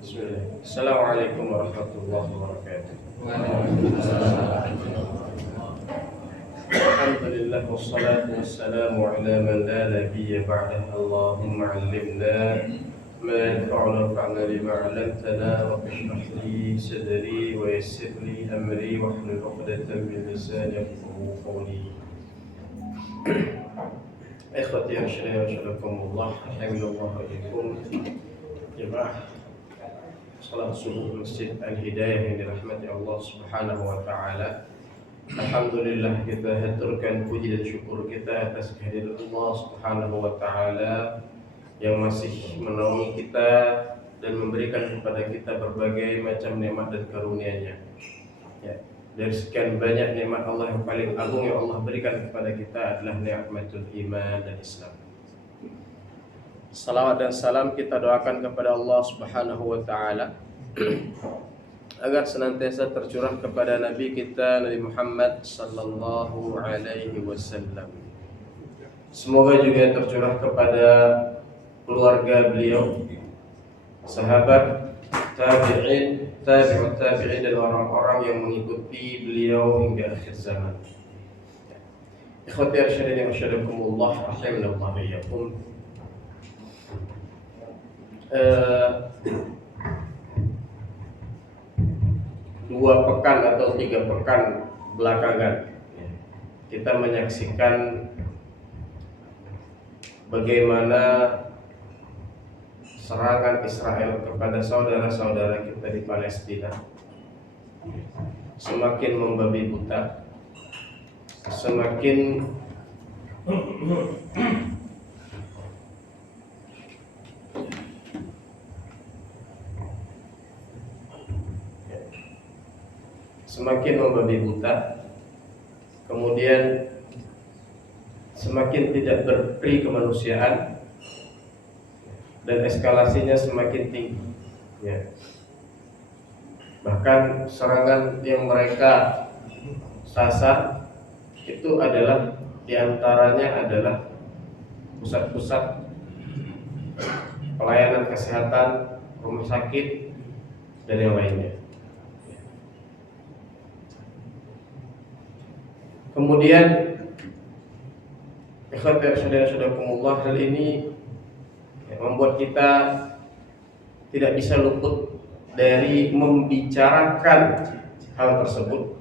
Bismillah. Assalamualaikum warahmatullahi wabarakatuh. Alhamdulillah wassalatu wassalamu ala man la nabiyya ba'dah. Allahumma 'allimna ma yanfa'una wanfa'na bima 'allamtana wa ishrah li sadri wa yassir li amri wahlul 'uqdatam min lisani yafqahu qawli. Ikhwati rahimakumullah, rahimallahu wa iyyakum. Jemaah salat subuh Masjid Al-Hidayah yang dirahmati Allah Subhanahu wa taala. Alhamdulillah, kita haturkan puji dan syukur kita atas kehadiran Allah Subhanahu wa taala yang masih menaungi kita dan memberikan kepada kita berbagai macam nikmat dan karunia-Nya. Ya, dari sekian banyak nikmat Allah, yang paling agung yang Allah berikan kepada kita adalah nikmatul iman dan Islam. Salawat dan salam kita doakan kepada Allah Subhanahu wa taala agar senantiasa tercurah kepada Nabi kita Nabi Muhammad sallallahu alaihi wasallam. Semoga juga tercurah kepada keluarga beliau, sahabat, tabi'in, tabi'ut tabi'in, dan orang-orang yang mengikuti beliau hingga akhir zaman. Ikhwati arsyadini wa syadakumullah, rahimanallahu wa iyyakum. Dua pekan atau 3 pekan belakangan kita menyaksikan bagaimana serangan Israel kepada saudara-saudara kita di Palestina semakin membabi buta, semakin membabi buta, kemudian semakin tidak berperi kemanusiaan, dan eskalasinya semakin tinggi. Ya. Bahkan serangan yang mereka sasar itu adalah, diantaranya adalah pusat-pusat pelayanan kesehatan, rumah sakit, dan yang lainnya. Kemudian ikhwati rahimakumullah, hal ini membuat kita tidak bisa luput dari membicarakan hal tersebut,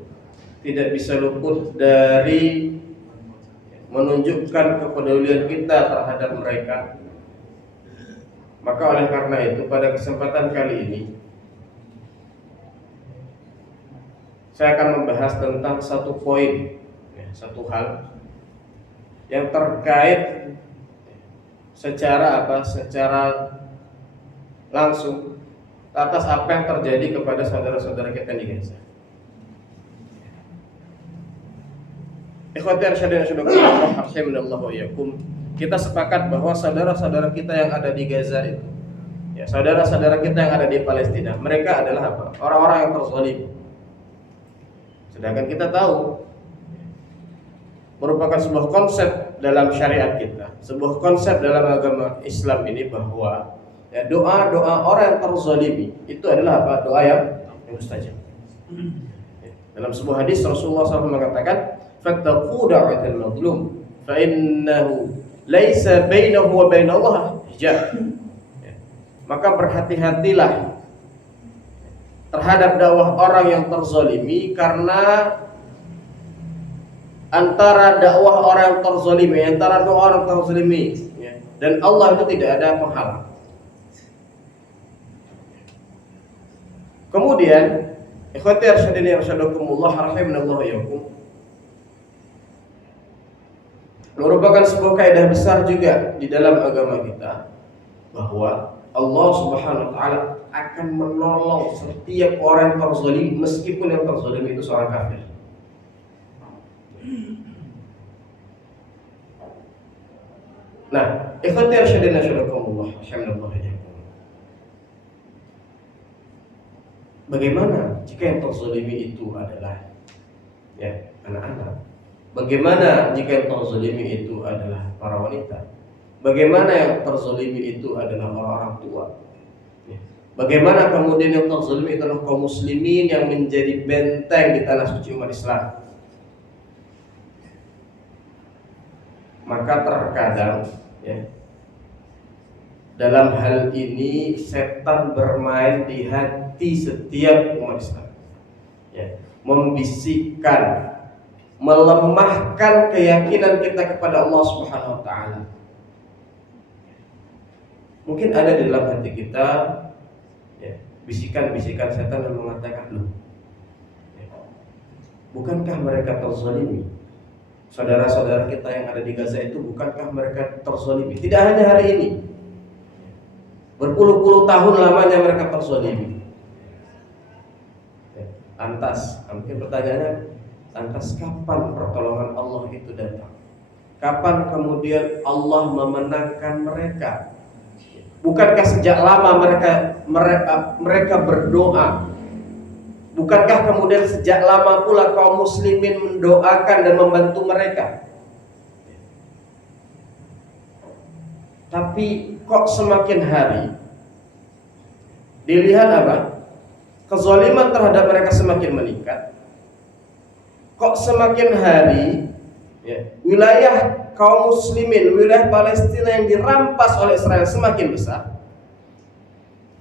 tidak bisa luput dari menunjukkan kepedulian kita terhadap mereka. Maka oleh karena itu, pada kesempatan kali ini saya akan membahas tentang satu poin, satu hal yang terkait secara langsung atas apa yang terjadi kepada saudara-saudara kita di Gaza. Ikhwati rahimanallahu wa iyyakum, kita sepakat bahwa saudara-saudara kita yang ada di Gaza itu, ya, saudara-saudara kita yang ada di Palestina, mereka adalah apa? Orang-orang yang terzalim. Sedangkan kita tahu, merupakan sebuah konsep dalam syariat kita, sebuah konsep dalam agama Islam ini, bahwa ya, doa-doa orang yang terzalimi itu adalah apa? Doa yang mustajab. Dalam sebuah hadis Rasulullah SAW mengatakan, fattaqu da'watal mazlum fa innahu laisa bainahu wa bainallah hijab. Maka berhati-hatilah terhadap dakwah orang yang terzalimi, karena antara dakwah orang yang terzalimi, antara doa orang terzalimi dan Allah itu tidak ada penghalang. Kemudian ikhwati rahimakumullah, rahimanallahu wa iyyakum, merupakan sebuah kaidah besar juga di dalam agama kita, bahwa Allah Subhanahu wa taala akan menolong setiap orang yang terzalimi, meskipun yang terzalimi itu seorang kafir. Nah, ikhwati rahimakumullah, rahimanallahu wa iyyakum, bagaimana jika yang terzalimi itu adalah ya anak-anak? Bagaimana jika yang terzalimi itu adalah para wanita? Bagaimana yang terzalimi itu adalah orang-orang tua? Bagaimana kemudian yang terzalimi adalah kaum muslimin yang menjadi benteng di tanah suci umat Islam. Maka terkadang ya, dalam hal ini setan bermain di hati setiap umat Islam ya, membisikkan, melemahkan keyakinan kita kepada Allah Subhanahu wa taala. Mungkin ada di dalam hati kita ya, bisikan-bisikan setan yang mengatakan, loh, ya, bukankah mereka terzalimi? Saudara-saudara kita yang ada di Gaza itu, bukankah mereka terzalimi? Tidak hanya hari ini, berpuluh-puluh tahun lamanya mereka terzalimi. Ya, lantas, mungkin pertanyaannya, lantas kapan pertolongan Allah itu datang? Kapan kemudian Allah memenangkan mereka? Bukankah sejak lama mereka berdoa? Bukankah kemudian sejak lama pula kaum muslimin mendoakan dan membantu mereka? Tapi kok semakin hari dilihat apa? Kezaliman terhadap mereka semakin meningkat. Kok semakin hari ya, wilayah kaum muslimin, wilayah Palestina yang dirampas oleh Israel semakin besar.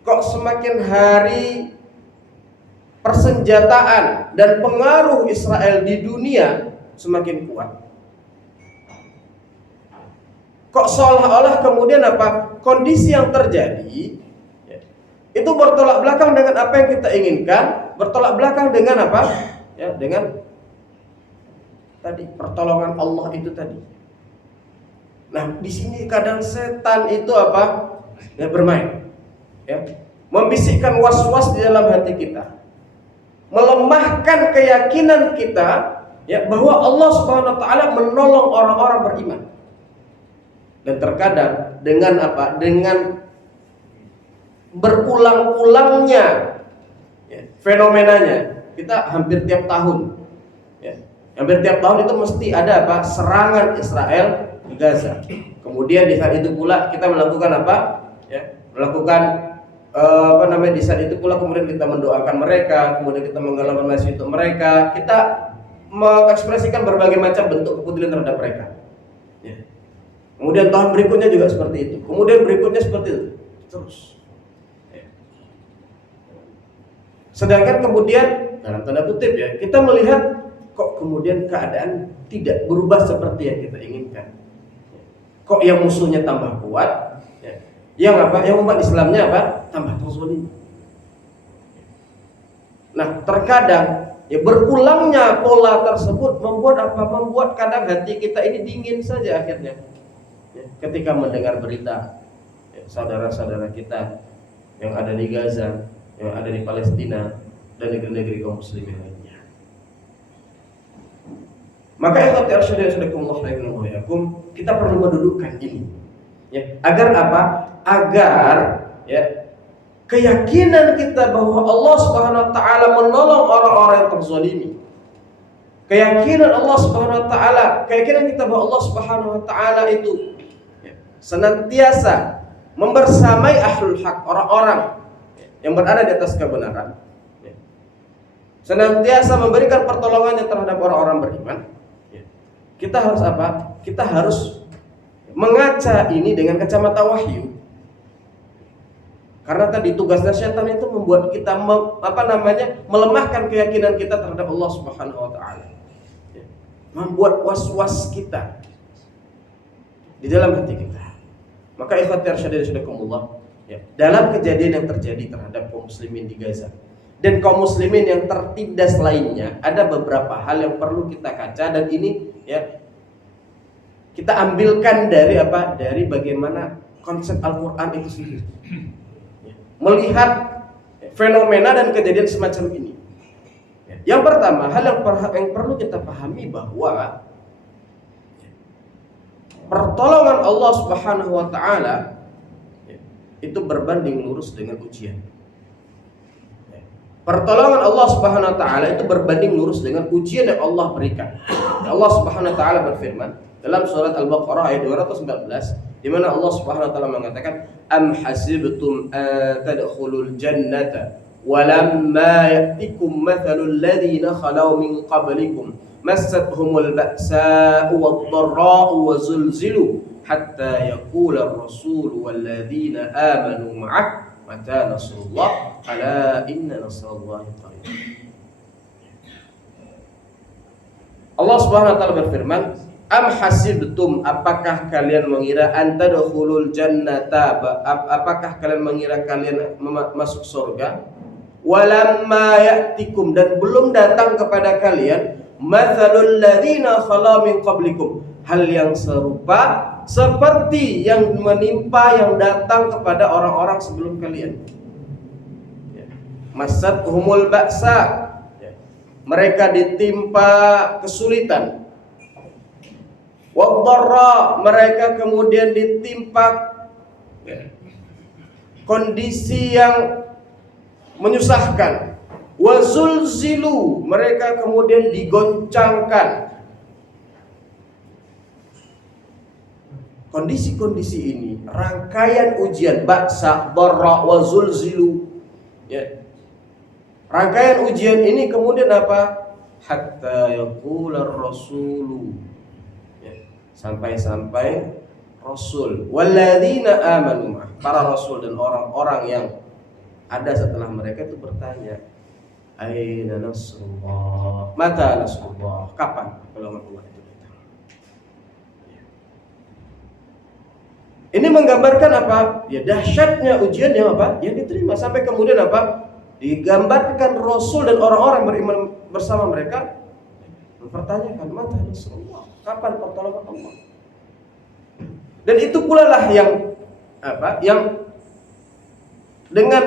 Kok semakin hari persenjataan dan pengaruh Israel di dunia semakin kuat. Kok seolah-olah kemudian apa? Kondisi yang terjadi ya, itu bertolak belakang dengan apa yang kita inginkan, bertolak belakang dengan apa? Ya, dengan tadi pertolongan Allah itu tadi. Nah, di sini kadang setan itu apa? Ya, bermain. Ya, membisikkan was-was di dalam hati kita. Melemahkan keyakinan kita ya, bahwa Allah Subhanahu wa taala menolong orang-orang beriman. Dan terkadang dengan apa? Dengan berulang-ulangnya ya, fenomenanya, kita hampir tiap tahun ya, hampir tiap tahun itu mesti ada apa? Serangan Israel di Gaza. Kemudian di saat itu pula kita melakukan apa? Ya, melakukan di saat itu pula kemudian kita mendoakan mereka, kemudian kita menggalakkan nasihat untuk mereka, kita mengekspresikan berbagai macam bentuk kepedulian terhadap mereka. Ya. Kemudian tahun berikutnya juga seperti itu, kemudian berikutnya seperti itu, terus. Ya. Sedangkan kemudian dalam tanda kutip ya, kita melihat kok kemudian keadaan tidak berubah seperti yang kita inginkan. Kok yang musuhnya tambah kuat, ya. Yang apa? Yang umat Islamnya apa? Tambah terzalim. Nah, terkadang ya berulangnya pola tersebut membuat apa? Membuat kadang hati kita ini dingin saja akhirnya. Ya, ketika mendengar berita ya, saudara-saudara kita yang ada di Gaza, yang ada di Palestina dan negeri-negeri kaum muslimin lainnya. Maka ikhwati arsyad sadakumullah rahimakumullah, kita perlu mendudukkan ini. Ya, agar apa? Agar ya keyakinan kita bahwa Allah Subhanahu wa taala menolong orang-orang yang terzalimi. Keyakinan Allah Subhanahu wa taala, keyakinan kita bahwa Allah Subhanahu wa taala itu ya, senantiasa membersamai ahlul haq, orang-orang yang berada di atas kebenaran. Ya. Senantiasa memberikan pertolongannya terhadap orang-orang beriman. Ya. Kita harus apa? Kita harus mengaca ini dengan kacamata wahyu. Karena tadi tugasnya setan itu membuat kita melemahkan keyakinan kita terhadap Allah Subhanahu wa taala. Ya. Membuat was-was kita di dalam hati kita. Maka ikhwati arsyad sadakumullah, ya, dalam kejadian yang terjadi terhadap kaum muslimin di Gaza dan kaum muslimin yang tertindas lainnya, ada beberapa hal yang perlu kita kaca, dan ini ya kita ambilkan dari apa? Dari bagaimana konsep Al-Qur'an itu sendiri. Melihat fenomena dan kejadian semacam ini. Yang pertama, hal yang perlu kita pahami bahwa pertolongan Allah Subhanahu wa taala itu berbanding lurus dengan ujian. Pertolongan Allah Subhanahu wa taala itu berbanding lurus dengan ujian yang Allah berikan. Allah Subhanahu wa taala berfirman dalam surat Al-Baqarah ayat 219, di mana Allah Subhanahu wa taala mengatakan am hasibtum tadkhulul jannata walamma ya'tikum mathalul ladzina khalau min qablikum massathumul ba'sa'u wad-dharra'u wa zulzilu hatta yaqula ar-rasul wal ladzina amanu ma'ah mata nasrullah ala inna nasrallahi qarib. Allah Subhanahu wa taala berfirman, am hasibtum, apakah kalian mengira antadkhulul jannata, apakah kalian mengira kalian masuk surga, walamma ya'tikum, dan belum datang kepada kalian, mathalul ladzina khala min qablikum, hal yang serupa seperti yang menimpa yang datang kepada orang-orang sebelum kalian. Massathumul ba'sa, mereka ditimpa kesulitan. Wadh-dharra, mereka kemudian ditimpa kondisi yang menyusahkan. Wazulzilu, mereka kemudian digoncangkan. Kondisi-kondisi ini rangkaian ujian, ba'sa, dharra, wazulzilu, ya. Rangkaian ujian ini kemudian apa? Hatta yaqular rasulu, ya. Sampai-sampai Rasul walladzina amanu, para Rasul dan orang-orang yang ada setelah mereka itu bertanya, aina nasrullah, mata nasrullah, kapan pertolongan Allah itu datang? Ini menggambarkan apa? Ya, dahsyatnya ujian yang apa? Yang diterima, sampai kemudian apa? Digambarkan Rasul dan orang-orang beriman bersama mereka mempertanyakan, mata nasrullah, kapan pertolongan Allah? Dan itu pula lah yang apa? Yang dengan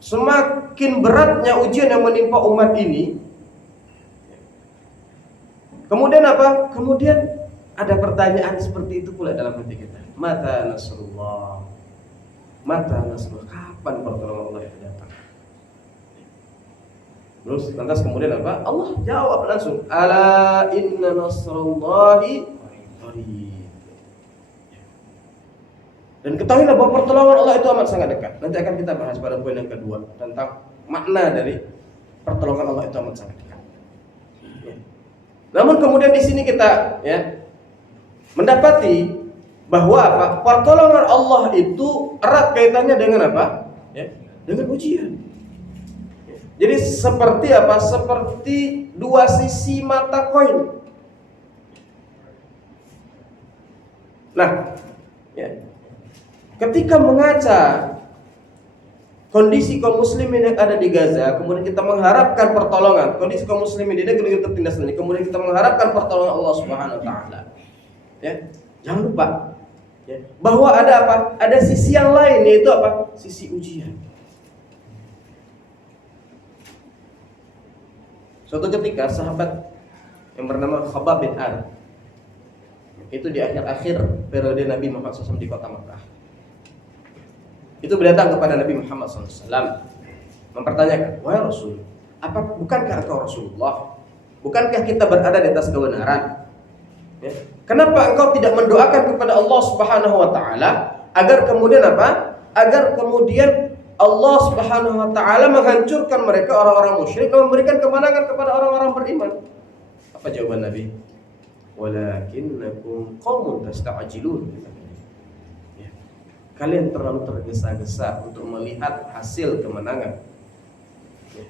semakin beratnya ujian yang menimpa umat ini, kemudian apa? Kemudian ada pertanyaan seperti itu pula dalam hati kita. Mata nasrullah, mata nasrullah, kapan pertolongan Allah itu datang? Terus lantas kemudian apa? Allah jawab langsung, ala inna nasrullahi qarib. Dan ketahuilah bahwa pertolongan Allah itu amat sangat dekat. Nanti akan kita bahas pada poin yang kedua tentang makna dari pertolongan Allah itu amat sangat dekat. Ya. Namun kemudian di sini kita ya mendapati bahwa apa? Pertolongan Allah itu erat kaitannya dengan apa? Ya, dengan ujian. Jadi seperti apa? Seperti dua sisi mata koin. Nah, ya, ketika mengaca kondisi kaum muslimin yang ada di Gaza, kemudian kita mengharapkan pertolongan kondisi kaum muslimin di negeri yang tertindas ini, kemudian kita mengharapkan pertolongan Allah Subhanahu wa taala. Ya, jangan lupa ya, bahwa ada apa? Ada sisi yang lain, yaitu apa? Sisi ujian. Suatu ketika sahabat yang bernama Khabbab bin Arad, itu di akhir-akhir periode Nabi Muhammad SAW di kota Makkah, itu datang kepada Nabi Muhammad SAW mempertanyakan, wahai Rasul, bukankah engkau Rasulullah? Bukankah kita berada di atas kebenaran? Ya. Kenapa engkau tidak mendoakan kepada Allah Subhanahu wa taala agar kemudian apa? Agar kemudian Allah Subhanahu wa taala menghancurkan mereka orang-orang musyrik dan memberikan kemenangan kepada orang-orang beriman. Apa jawaban Nabi? Walakinnakum qaumun tasta'jilun. Ya. Kalian terlalu tergesa-gesa untuk melihat hasil kemenangan. Ya.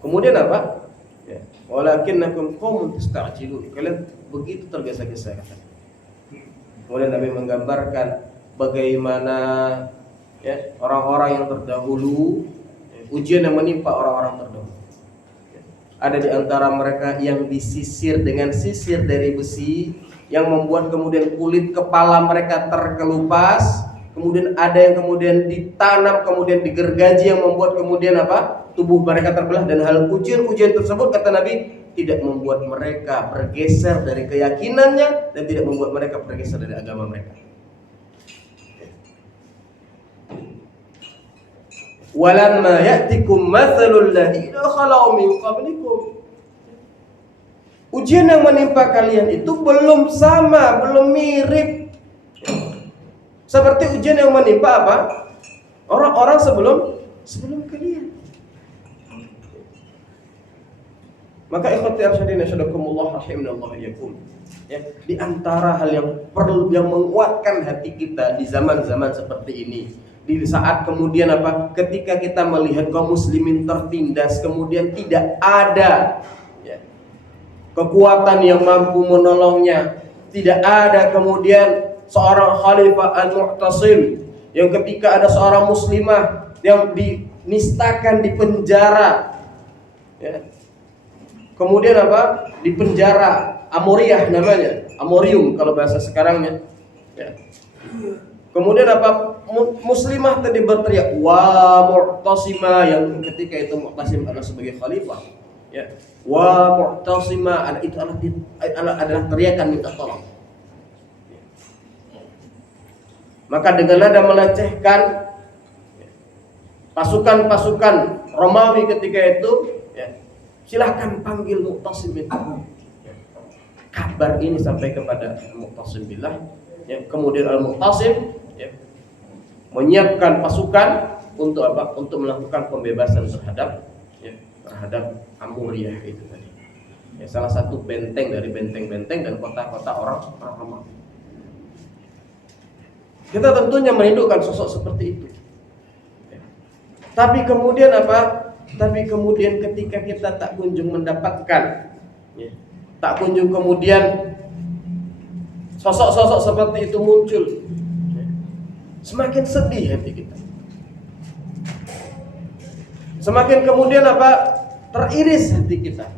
Kemudian apa? Ya. Walakinnakum qaumun tasta'jilun. Kalian begitu tergesa-gesa katanya. Kemudian Nabi menggambarkan bagaimana ya, orang-orang yang terdahulu, ya, ujian yang menimpa orang-orang terdahulu. Ya. Ada di antara mereka yang disisir dengan sisir dari besi yang membuat kemudian kulit kepala mereka terkelupas. Kemudian ada yang kemudian ditanam, kemudian digergaji yang membuat kemudian apa? Tubuh mereka terbelah. Dan hal ujian-ujian tersebut kata Nabi tidak membuat mereka bergeser dari keyakinannya dan tidak membuat mereka bergeser dari agama mereka. Walamma ya'tikum mathalul ladzina khalau min qablikum. ujian yang menimpa kalian itu belum sama, belum mirip seperti ujian yang menimpa apa? Orang-orang sebelum kalian. Maka ikhwati arsyadina syadakumullah rahimanallah yakum. Ya, di antara hal yang perlu yang menguatkan hati kita di zaman-zaman seperti ini, di saat kemudian apa? Ketika kita melihat kaum muslimin tertindas, kemudian tidak ada ya, kekuatan yang mampu menolongnya, tidak ada kemudian seorang khalifah al-mu'tasim yang ketika ada seorang muslimah yang dinistakan di penjara ya. Kemudian apa? Di penjara Amoriah namanya, Amorium kalau bahasa sekarangnya ya. Kemudian apa? Muslimah tadi berteriak wa mu'tasimah, yang ketika itu mu'tasim adalah sebagai khalifah ya. Wa mu'tasimah, itu adalah teriakan minta tolong. Maka dengan nada melecehkan pasukan-pasukan Romawi ketika itu ya, silahkan panggil Mu'tasim itu. Kabar ini sampai kepada Mu'tasim billah ya. Kemudian Al-Mu'tasim ya, menyiapkan pasukan untuk apa? Untuk melakukan pembebasan terhadap Amuriah itu tadi ya, salah satu benteng dari benteng-benteng dan kota-kota orang Romawi. Kita tentunya merindukan sosok seperti itu ya. Tapi kemudian apa? Tapi kemudian ketika kita tak kunjung mendapatkan ya, tak kunjung kemudian sosok-sosok seperti itu muncul ya, semakin sedih hati kita. Semakin kemudian apa? Teriris hati kita.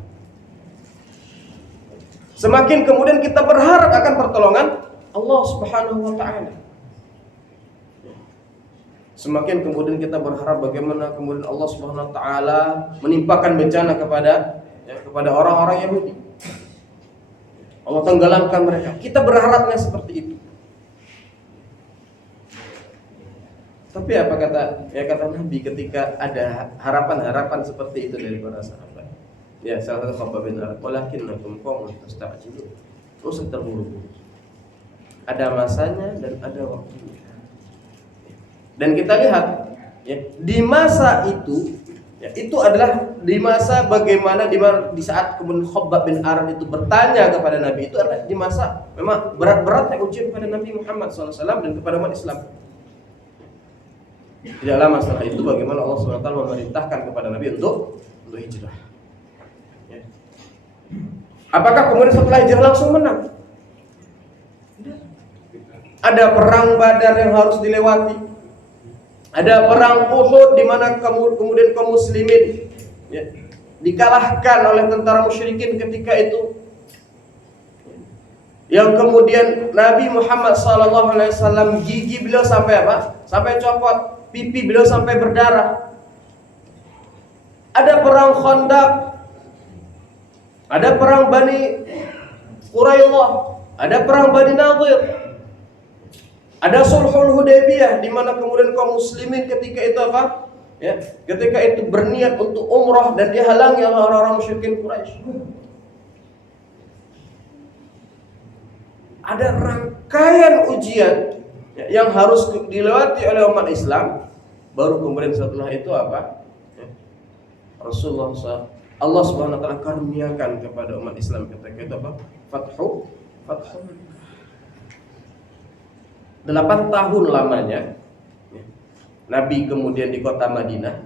Semakin kemudian kita berharap akan pertolongan Allah Subhanahu wa taala. Semakin kemudian kita berharap bagaimana kemudian Allah Subhanahu wa taala menimpakan bencana kepada orang-orang Yahudi. Allah tenggelamkan mereka. Kita berharapnya seperti itu. Tapi apa kata Nabi ketika ada harapan-harapan seperti itu dari para sahabat? Ya, salah satu khabar bin Arad, walakinnakum qaumun tasta'jilun. Terus terburu-buru. Ada masanya dan ada waktunya. Dan kita lihat ya, di masa itu ya, itu adalah di masa bagaimana di saat kemudian Khabbab bin Arad itu bertanya kepada Nabi, itu adalah di masa memang berat-beratnya ujian kepada Nabi Muhammad SAW dan kepada umat Islam. Tidak lama setelah itu bagaimana Allah SWT memerintahkan kepada Nabi untuk hijrah ya. Apakah kemudian setelah hijrah langsung menang? Ada perang Badar yang harus dilewati, ada perang Uhud di mana kemudian kaum muslimin ya, dikalahkan oleh tentara musyrikin ketika itu. Yang kemudian Nabi Muhammad SAW gigi beliau sampai apa? Sampai copot, pipi beliau sampai berdarah. Ada perang Khandaq, ada perang Bani Quraidah, ada perang Bani Nadir, ada Sulhul Hudaybiyah di mana kemudian kaum muslimin ketika itu apa? Ya, ketika itu berniat untuk umrah dan dihalangi oleh orang-orang musyrikin Quraisy. Ada rangkaian ujian ya, yang harus dilewati oleh umat Islam. Baru kemudian setelah itu apa? Ya, Rasulullah SAW, Allah Subhanahu wa taala karuniakan kepada umat Islam ketika itu apa? Fathu 8 tahun lamanya ya, Nabi kemudian di kota Madinah,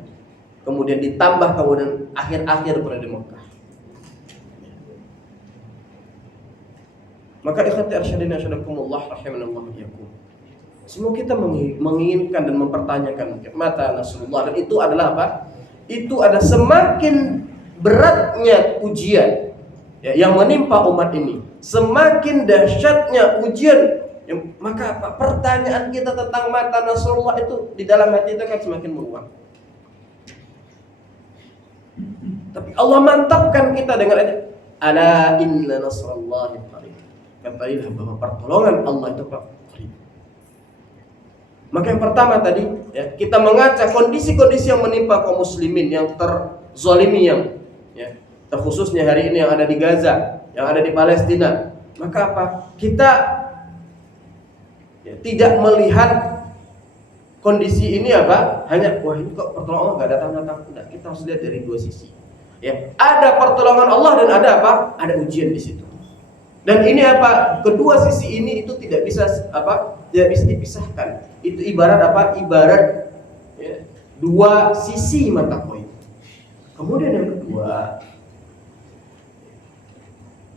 kemudian ditambah kemudian akhir-akhir berada di Mekah. Maka ikhwati arsyadina syadakumullah rahimanallahu iyyakum. Semua kita menginginkan dan mempertanyakan mata Nasrullah, dan itu adalah apa? Itu ada semakin beratnya ujian ya, yang menimpa umat ini, semakin dahsyatnya ujian ya, maka apa? Pertanyaan kita tentang mata Nasrullah itu di dalam hati itu kan semakin meluas. Tapi Allah mantapkan kita dengan ayat ala inna nasrallahi qarib. Katailah bahwa pertolongan Allah itu qarib. Maka yang pertama tadi ya, kita mengaca kondisi-kondisi yang menimpa kaum muslimin yang terzalimi, yang ya, terkhususnya hari ini yang ada di Gaza yang ada di Palestina. Maka apa? Kita tidak melihat kondisi ini apa? Hanya wah ini kok pertolongan nggak datang-datang. Enggak, kita harus lihat dari dua sisi. Ya, ada pertolongan Allah dan ada apa? Ada ujian di situ. Dan ini apa? Kedua sisi ini itu tidak bisa apa? Tidak bisa dipisahkan. Itu ibarat apa? Ibarat ya, dua sisi mata koin. Kemudian yang kedua,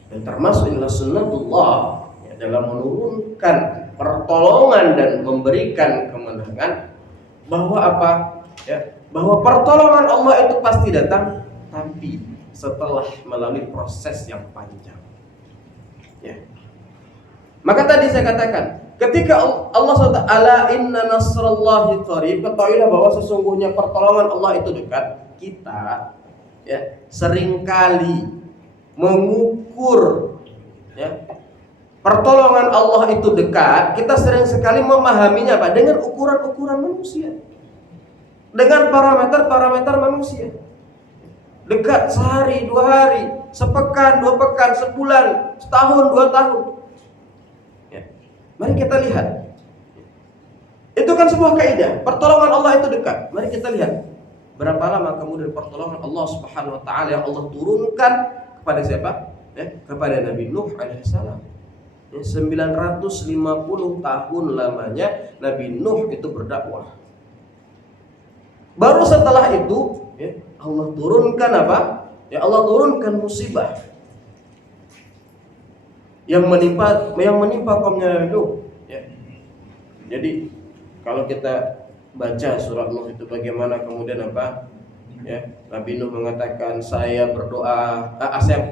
dan termasuk inilah sunnatullah ya, dalam menurunkan pertolongan dan memberikan kemenangan, bahwa apa? Ya, bahwa pertolongan Allah itu pasti datang, tapi setelah melalui proses yang panjang. Ya. Maka tadi saya katakan, ketika Allah SWT, ala inna nasrallahi qarib, ketahuilah bahwa sesungguhnya pertolongan Allah itu dekat. Kita ya seringkali mengukur ya pertolongan Allah itu dekat, kita sering sekali memahaminya apa? Dengan ukuran-ukuran manusia, dengan parameter-parameter manusia. Dekat sehari, 2 hari, sepekan, 2 pekan, sebulan, setahun, 2 tahun. Ya. Mari kita lihat. Itu kan sebuah kaidah. Pertolongan Allah itu dekat. Mari kita lihat. Berapa lama kemudian pertolongan Allah Subhanahu wa taala yang Allah turunkan kepada siapa? Ya, kepada Nabi Nuh alaihissalam. Ya, 950 tahun lamanya Nabi Nuh itu berdakwah. Baru setelah itu ya, Allah turunkan apa? Ya Allah turunkan musibah yang menimpa kaumnya Nabi Nuh. Ya. Jadi kalau kita baca surat Nuh itu bagaimana kemudian apa? Ya, Nabi Nuh mengatakan saya berdoa,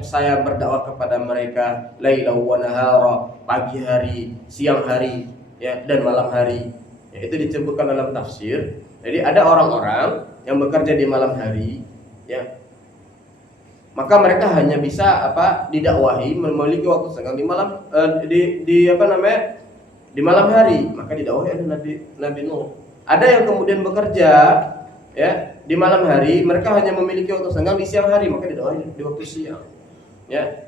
saya berdakwah kepada mereka laila wa nahara, pagi hari, siang hari, ya dan malam hari. Ya, itu disebutkan dalam tafsir. Jadi ada orang-orang yang bekerja di malam hari, ya. Maka mereka hanya bisa apa? Didakwahi memiliki waktu senggang di malam di apa namanya? Di malam hari, maka didakwahi oleh Nabi Nuh. Ada yang kemudian bekerja ya di malam hari, mereka hanya memiliki waktu senggang di siang hari, maka didakwahi di waktu siang. Ya.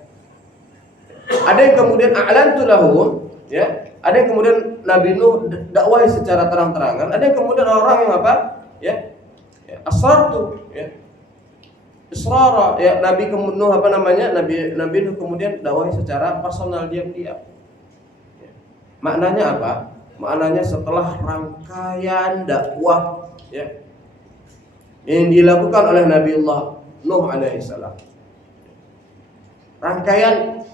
Ada yang kemudian a'lantu lahum, ya. Ada yang kemudian Nabi Nuh dakwahi secara terang-terangan, ada yang kemudian orang yang apa? Ya. Asrartu, ya. Israra, ya Nabi Nuh apa namanya? Nabi Nuh kemudian dakwahi secara personal diam-diam. Ya. Maknanya apa? Maknanya setelah rangkaian dakwah ya yang dilakukan oleh Nabiullah Nuh alaihissalam, rangkaian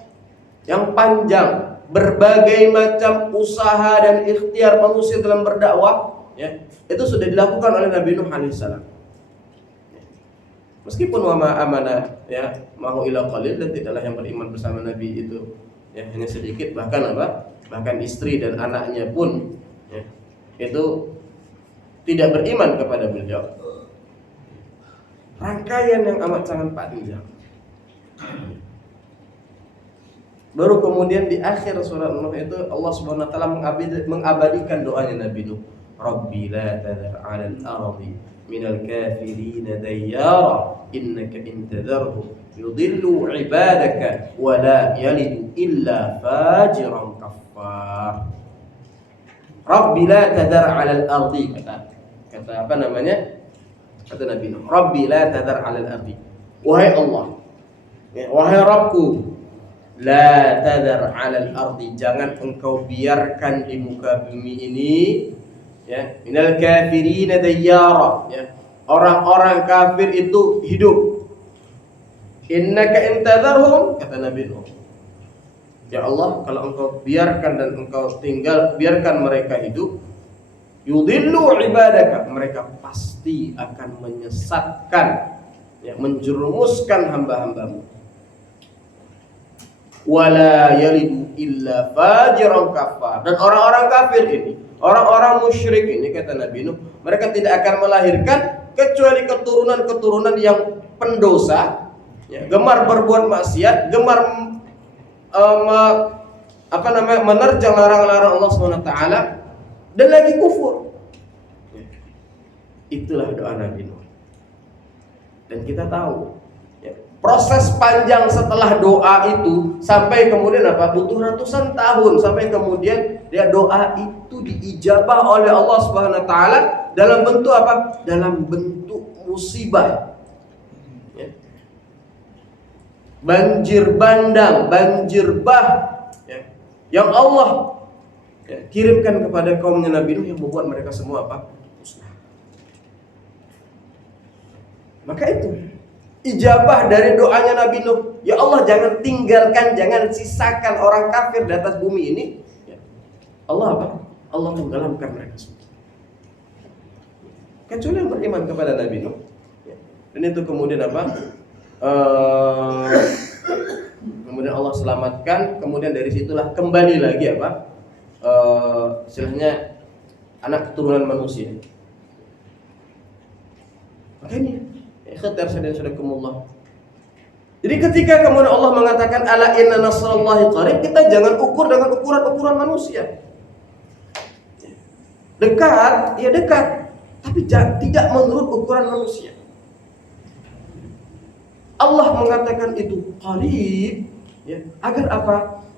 yang panjang, berbagai macam usaha dan ikhtiar manusia dalam berdakwah ya, itu sudah dilakukan oleh Nabi Nuh alaihissalam. Meskipun wama amana ya mahu ila qalil, dan tidaklah yang beriman bersama Nabi itu ya hanya sedikit, bahkan apa? Bahkan istri dan anaknya pun ya, itu tidak beriman kepada beliau. Rangkaian yang amat sangat panjang. Baru kemudian di akhir surat Nuh itu Allah Subhanahu wa taala mengabadikan doanya Nabi Nuh. Rabbi la tadhar 'alal ardi minal kafirin dayyara innaka in tadharhum yudillu 'ibadaka wa la yalidu illa fajiran kafar. Rabbi la tadhar 'alal ardi, kata apa namanya? Kata Nabi Nuh, Rabbi la tadhar 'alal ardi. Wahai Allah, ya, wahai Rabbku, la tadhar 'alal ardi, jangan engkau biarkan di muka bumi ini ya minal kafirin dayyara, ya orang-orang kafir itu hidup. Innaka in tadharhum, kata Nabi Nuh, ya Allah, kalau engkau biarkan dan engkau biarkan mereka hidup, yudillu ibadaka, mereka pasti akan menyesatkan ya, menjerumuskan hamba-hambamu. Wala yalidu illa fajiran kafar, dan orang-orang kafir ini, orang-orang musyrik ini, kata Nabi Nuh, mereka tidak akan melahirkan kecuali keturunan-keturunan yang pendosa ya, gemar berbuat maksiat, gemar menerjang larang-larang Allah SWT, dan lagi kufur. Itulah doa Nabi Nuh. Dan kita tahu ya, proses panjang setelah doa itu sampai kemudian apa? Butuh ratusan tahun sampai kemudian dia doa itu diijabah oleh Allah Subhanahu wa taala dalam bentuk apa? Dalam bentuk musibah. Ya. Banjir bandang, banjir bah, ya. Yang Allah kirimkan kepada kaumnya Nabi Nuh yang membuat mereka semua apa? Musnah. Maka itu ijabah dari doanya Nabi Nuh. Ya Allah, jangan tinggalkan, jangan sisakan orang kafir di atas bumi ini. Ya. Allah apa? Allah tenggelamkan mereka semua. Kecuali yang beriman kepada Nabi Nuh. Ya. Dan itu kemudian apa? Kemudian Allah selamatkan. Kemudian dari situlah kembali lagi apa? Istilahnya anak keturunan manusia. Makanya jadi ketika kemudian Allah mengatakan ala inna nasrallahi qarib, kita jangan ukur dengan ukuran manusia. Dekat, ya dekat, tapi tidak menurut ukuran manusia. Allah mengatakan itu qarib, ya, agar apa?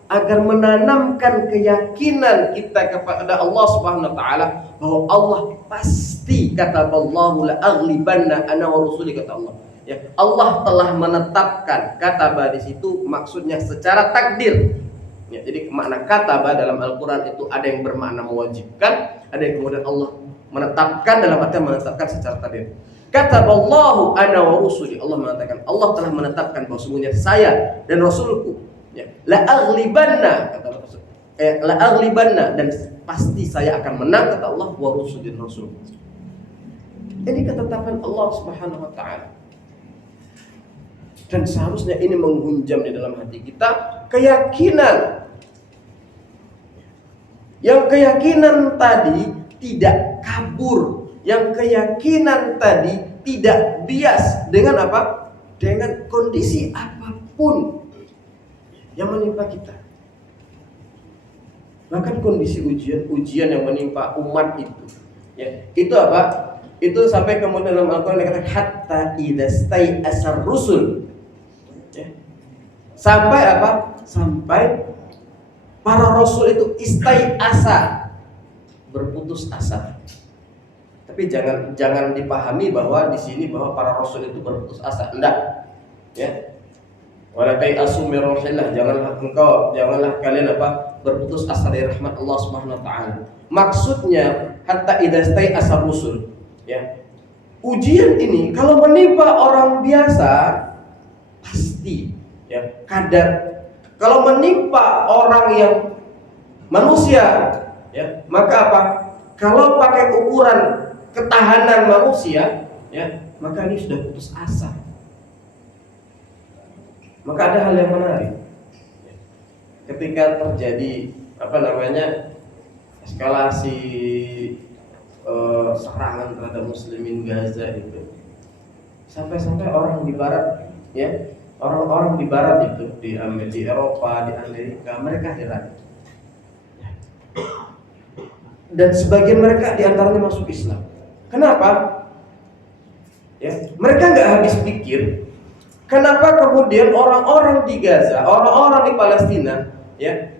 Agar menanamkan keyakinan kita kepada Allah Subhanahu wa taala bahwa Allah pasti, kata Allah, la aghlibanna ana wa rusuli, kata Allah. Ya, Allah telah menetapkan, kataba di situ maksudnya secara takdir. Ya, jadi makna kataba dalam Al-Qur'an itu ada yang bermakna mewajibkan, ada yang kemudian Allah menetapkan dalam arti menetapkan secara takdir. Kataballahu ana wa rusuli, Allah mengatakan Allah telah menetapkan bahwa sesungguhnya saya dan Rasulku, ya, la aghlibanna, kata Rasul, la aghlibanna, dan pasti saya akan menang, kata Allah, wa rusulin rasul. Ini ketetapan Allah Subhanahu wa taala. Dan seharusnya ini menghunjam di dalam hati kita keyakinan. Yang keyakinan tadi tidak kabur, yang keyakinan tadi tidak bias dengan apa? Dengan kondisi apapun yang menimpa kita. Bahkan kondisi ujian yang menimpa umat itu, ya, itu apa? Itu sampai kemudian dalam Al-Qur'an dikatakan hatta idastai asar rusul, ya. Sampai apa? Sampai para rasul itu istai asa, berputus asa. Tapi jangan dipahami bahwa di sini bahwa para rasul itu berputus asa, enggak, ya. Wala tai'asu min rauhillah, janganlah kalian apa? Berputus asa dari rahmat Allah Subhanahu wa taala. Maksudnya hatta idastai asar rusul, ya. Ujian ini kalau menimpa orang biasa pasti, ya, kadar. Kalau menimpa orang yang manusia, ya, maka apa? Kalau pakai ukuran ketahanan manusia, ya, maka ini sudah putus asa. Maka ada hal yang menarik. Ketika terjadi eskalasi serangan terhadap muslimin Gaza itu, sampai-sampai orang di barat, ya, orang-orang di barat itu di Eropa, di Amerika, mereka heran. Dan sebagian mereka diantaranya masuk Islam. Kenapa? Ya, mereka nggak habis pikir. Kenapa kemudian orang-orang di Gaza, orang-orang di Palestina, ya,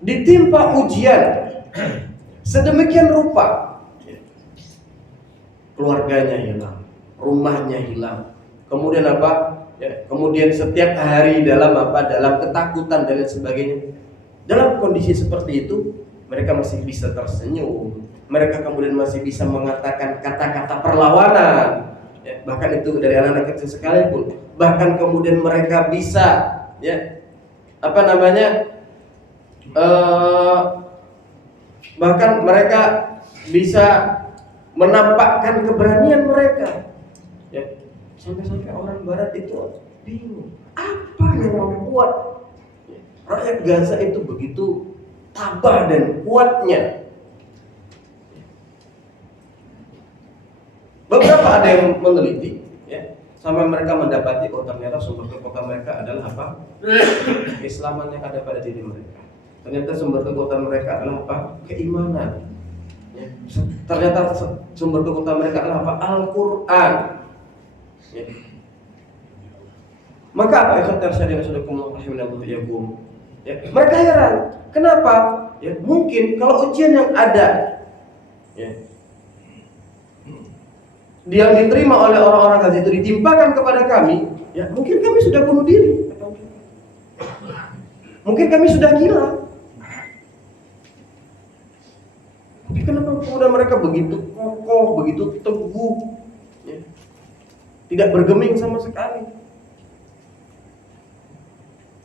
ditimpa ujian sedemikian rupa, ya. Keluarganya hilang, rumahnya hilang, kemudian apa? Ya, kemudian setiap hari dalam ketakutan dan lain sebagainya. Dalam kondisi seperti itu, mereka masih bisa tersenyum, mereka kemudian masih bisa mengatakan kata-kata perlawanan. Ya, bahkan itu dari anak-anak kecil sekalipun, bahkan kemudian mereka bisa, ya, bahkan mereka bisa menampakkan keberanian mereka, ya. Sampai-sampai orang barat itu bingung, apa yang membuat, ya, rakyat Gaza itu begitu tabah dan kuatnya. Beberapa ada yang meneliti, ya, sampai mereka mendapati ternyata sumber kekuatan mereka adalah apa? Keislaman yang ada pada diri mereka. Ternyata sumber kekuatan mereka adalah apa? Keimanan. Ya. Ternyata sumber kekuatan mereka adalah apa? Al-Quran. Ya. Maka apa ikhwan syariah sudakumullah rahimanallahu iyyakum. Ya, mereka heran. Kenapa? Ya, mungkin kalau ujian yang ada ya, yang diterima oleh orang-orang Gaza itu ditimpakan kepada kami, ya mungkin kami sudah bunuh diri. Mungkin kami sudah gila. Tapi kenapa kemudian mereka begitu kokoh, begitu teguh, ya, tidak bergeming sama sekali?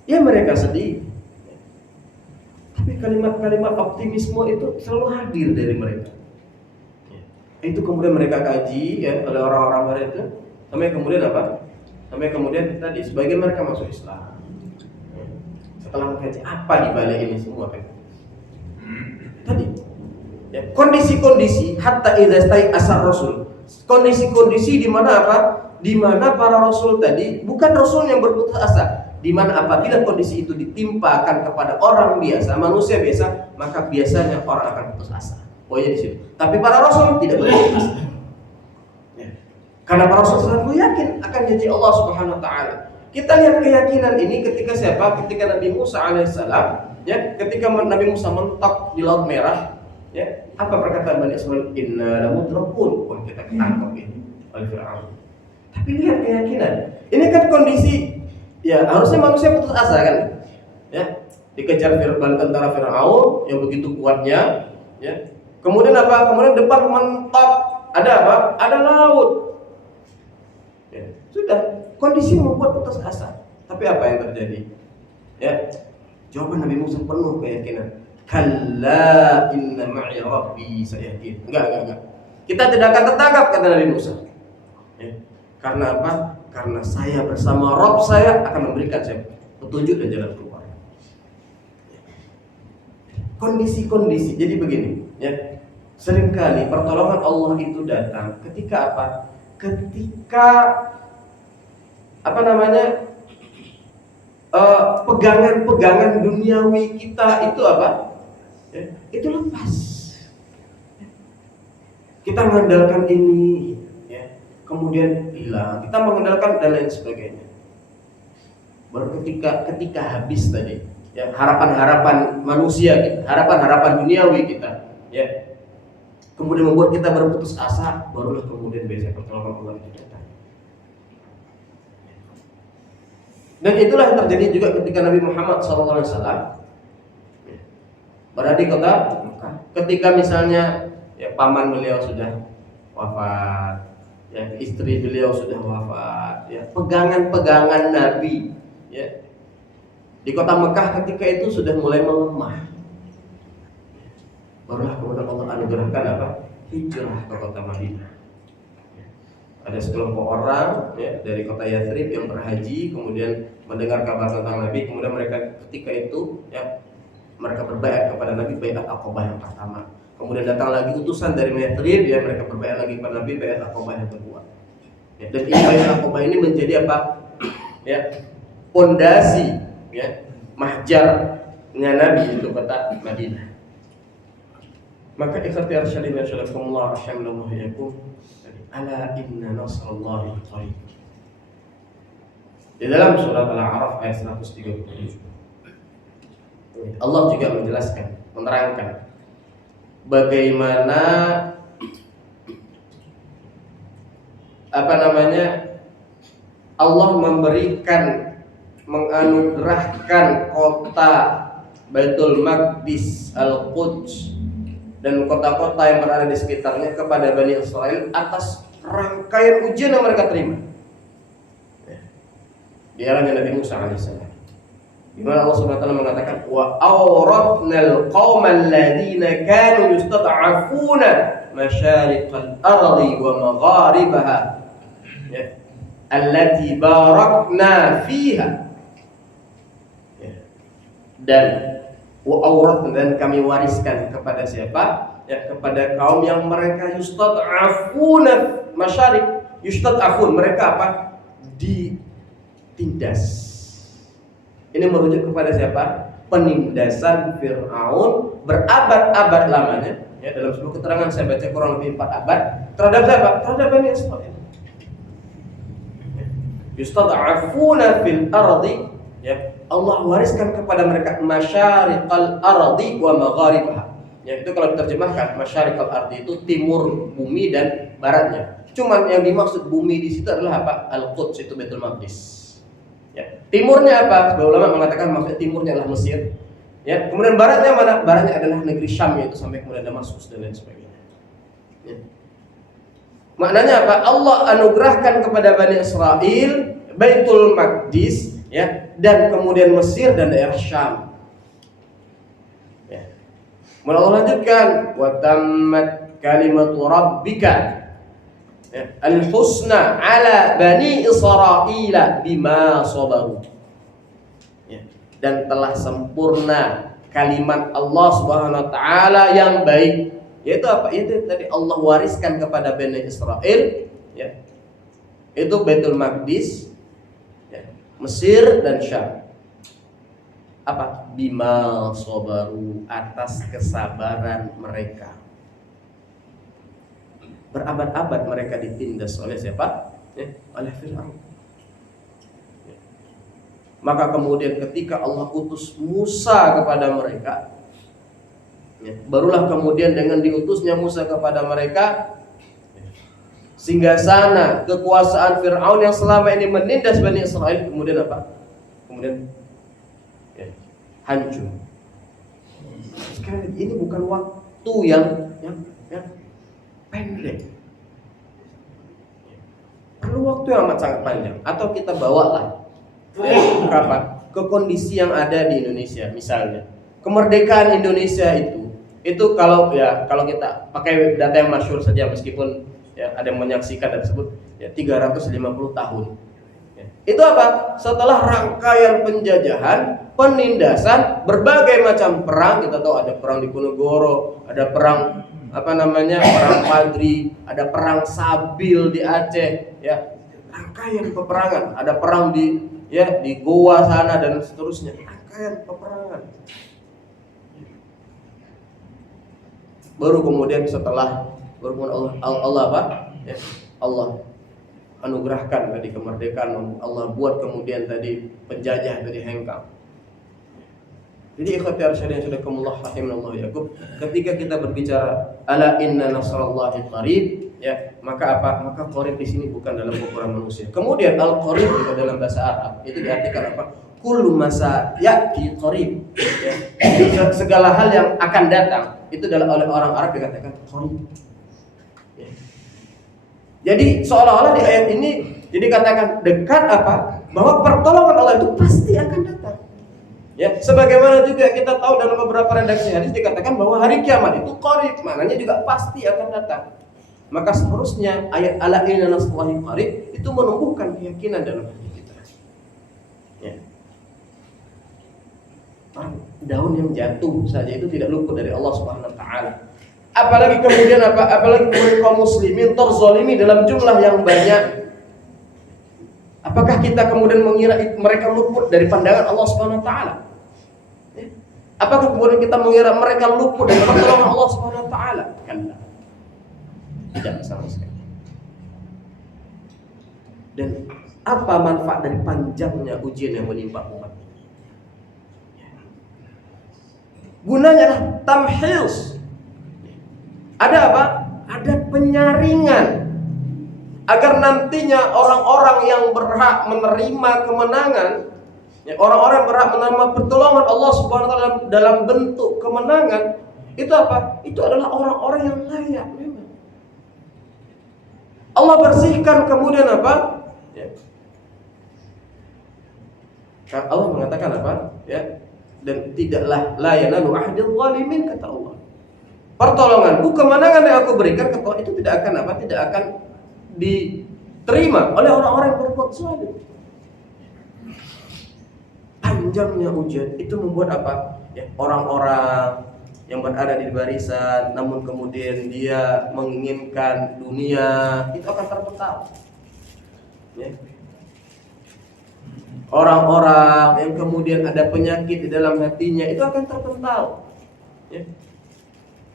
Ya mereka sedih. Tapi kalimat-kalimat optimisme itu selalu hadir dari mereka. Itu kemudian mereka kaji ya oleh orang-orang itu, sampai kemudian apa? Sampai kemudian tadi sebagian mereka masuk Islam. Setelah mengkaji apa di balik ini semua kan? Tadi ya, kondisi-kondisi hatta idza stai asar rasul. Kondisi-kondisi di mana apa? Di mana para rasul tadi bukan rasul yang berputus asa. Di mana apabila kondisi itu ditimpakan kepada orang biasa, manusia biasa, maka biasanya orang akan putus asa. Poinnya di situ. Tapi para rasul tidak berputus asa. Ya. Karena para rasul selalu yakin akan janji Allah Subhanahu wa taala. Kita lihat keyakinan ini ketika siapa? Ketika Nabi Musa alaihissalam, ya, ketika Nabi Musa mentok di Laut Merah, ya, apa perkataan Bani Israil? Inna lamudrakun. Wah, kita ketangkep ini oleh Firaun. Tapi lihat keyakinan. Ini kan kondisi ya harusnya manusia putus asa kan, ya dikejar tentara Firaun yang begitu kuatnya, ya kemudian apa? Kemudian depan mentok ada apa? Ada laut, ya, sudah kondisi membuat putus asa. Tapi apa yang terjadi? Ya jawaban Nabi Musa penuh keyakinan. Kalla inna ma'i rabbi sayahdin. Enggak. Kita tidak akan tertangkap kata Nabi Musa. Ya. Karena apa? Karena saya bersama Rabb saya akan memberikan saya petunjuk dan jalan keluar. Kondisi-kondisi. Jadi begini, ya. Seringkali pertolongan Allah itu datang ketika apa? Ketika pegangan-pegangan duniawi kita itu apa? Ya, itu lepas. Kita mengandalkan ini, kemudian hilang, kita mengandalkan dan lain sebagainya. Baru ketika habis tadi, ya harapan-harapan manusia kita, harapan-harapan duniawi kita, ya kemudian membuat kita berputus asa, barulah kemudian biasa pertolongan Allah itu datang. Dan itulah yang terjadi juga ketika Nabi Muhammad SAW berada di kota Mekah. Ketika misalnya ya paman beliau sudah wafat, ya istri beliau sudah wafat, ya pegangan-pegangan Nabi, ya di kota Mekah ketika itu sudah mulai melemah. Barulah kemudian Allah anugerahkan apa? Hijrah ke kota Madinah. Ada sekelompok orang ya dari kota Yathrib yang berhaji, kemudian mendengar kabar tentang Nabi, kemudian mereka ketika itu ya mereka berbaiat kepada Nabi, baiat Aqabah yang pertama. Kemudian datang lagi utusan dari Yathrib, ya mereka berbaiat lagi kepada Nabi, baiat Aqabah yang kedua. Ya, dan baiat Aqabah ini menjadi apa? Ya, pondasi ya mahjarnya Nabi itu kota Madinah. Maka ikhwati arsyadin wa syalakumullah rahimanallahu iyyakum, ala inna nasrallahi qarib. Di dalam surat Al-A'raf ayat 137 Allah juga menjelaskan, menerangkan bagaimana Allah menganugerahkan kota Baitul Maqdis, Al-Quds dan kota-kota yang berada di sekitarnya kepada Bani Israil atas rangkaian ujian yang mereka terima. Di eranya Nabi Musa alaihissalam, di mana Allah Subhanahu wa taala mengatakan wa awratnal qaumal ladzina kanu yustad'afuna masyariqal ardi wa magharibaha allati barakna fiha. Dan wa awratna, dan kami wariskan kepada siapa? Ya, kepada kaum yang mereka yustad'afuna masyariq, yustad'afun, mereka apa? Ditindas. Ini merujuk kepada siapa? Penindasan Fir'aun berabad-abad lamanya. Ya, dalam sebuah keterangan saya baca kurang lebih 4 abad terhadap siapa? Terhadap Bani Israil. Yustad'afuna fil ardi, ya. Allah wariskan kepada mereka masyariqal ardi wa magharibaha. Ya, itu kalau diterjemahkan masyariqal ardi itu timur bumi dan baratnya. Cuman yang dimaksud bumi di situ adalah apa? Al-Quds, itu Baitul Maqdis. Ya. Timurnya apa? Sebagian ulama mengatakan maksud timurnya adalah Mesir. Ya, kemudian baratnya mana? Baratnya adalah negeri Syam, yaitu sampai kemudian Damaskus dan lain sebagainya. Ya. Maknanya apa? Allah anugerahkan kepada Bani Israel Baitul Maqdis, ya, dan kemudian Mesir dan daerah Syam. Ya. Kemudian Allah lanjutkan, wa tammat kalimatu rabbika, ya, al-husna ala Bani Israel bima sabaru. Ya. Dan telah sempurna kalimat Allah Subhanahu wa taala yang baik. Yaitu apa? Itu tadi Allah wariskan kepada Bani Israel, ya. Itu Baitul Maqdis, ya, Mesir dan Syam. Apa? Bima sabaru, atas kesabaran mereka. Berabad-abad mereka ditindas oleh siapa? Ya, oleh Fir'aun. Ya. Maka kemudian ketika Allah utus Musa kepada mereka, ya, barulah kemudian dengan diutusnya Musa kepada mereka, singgasana kekuasaan Fir'aun yang selama ini menindas Bani Israel kemudian apa? Kemudian, ya, hancur. Sekali lagi, ini bukan waktu yang pendek. Perlu waktu yang amat sangat panjang. Atau kita bawalah ke kondisi yang ada di Indonesia. Misalnya kemerdekaan Indonesia itu kalau kita pakai data yang masyhur saja, meskipun ya ada yang menyaksikan dan disebut ya 350 tahun. Ya. Itu apa? Setelah rangkaian penjajahan, penindasan, berbagai macam perang. Kita tahu ada perang di Ponorogo, ada perang perang Padri, ada perang Sabil di Aceh, ya. Rangkaian peperangan, ada perang di Goa sana dan seterusnya. Rangkaian peperangan. Baru kemudian Allah apa? Ya, Allah anugerahkan tadi kemerdekaan, Allah buat kemudian tadi penjajah tadi hengkang. Jadi ikhwati arsyad yang sudah kumullah rahimallahu yakum, ketika kita berbicara ala inna nasrallahi qarib, ya, maka apa? Maka qarib di sini bukan dalam ukuran manusia. Kemudian al-qarib juga dalam bahasa Arab itu diartikan apa? Kullu masa ya'ti qarib. Ya. Segala hal yang akan datang itu oleh orang Arab dikatakan qarib. Ya. Jadi seolah-olah di ayat ini jadi katakan dekat apa? Bahwa pertolongan Allah itu pasti akan datang. Ya, sebagaimana juga kita tahu dalam beberapa redaksi hadis dikatakan bahwa hari kiamat itu qarib, maknanya juga pasti akan datang. Maka seharusnya ayat ala inna nasrullahi qarib itu menumbuhkan keyakinan dalam hati kita. Ya. Daun yang jatuh saja itu tidak luput dari Allah Subhanahu wa taala. Apalagi kemudian kaum muslimin terzalimi dalam jumlah yang banyak. Apakah kita kemudian mengira mereka luput dari pandangan Allah Subhanahu wa taala? Ya. Apakah kemudian kita mengira mereka luput dari pertolongan Allah Subhanahu wa taala? Kalla. Tidak sama sekali. Dan apa manfaat dari panjangnya ujian yang menimpa umat? Gunanya adalah tamhis. Ada apa? Ada penyaringan agar nantinya orang-orang yang berhak menerima kemenangan, ya, orang-orang yang berhak menerima pertolongan Allah Subhanahu wa taala dalam bentuk kemenangan, itu apa? Itu adalah orang-orang yang layak memang. Allah bersihkan kemudian apa? Ya. Allah mengatakan apa? Ya. Dan tidaklah la yanalu ahdil zalimin, kata Allah. Pertolonganku, kemenangan yang aku berikan kata Allah, itu tidak akan apa? Tidak akan diterima oleh orang-orang yang berbuat zalim. Panjangnya ujian itu membuat apa? Ya, orang-orang yang berada di barisan namun kemudian dia menginginkan dunia itu akan terpental. Ya. Orang-orang yang kemudian ada penyakit di dalam hatinya itu akan terpental. Ya.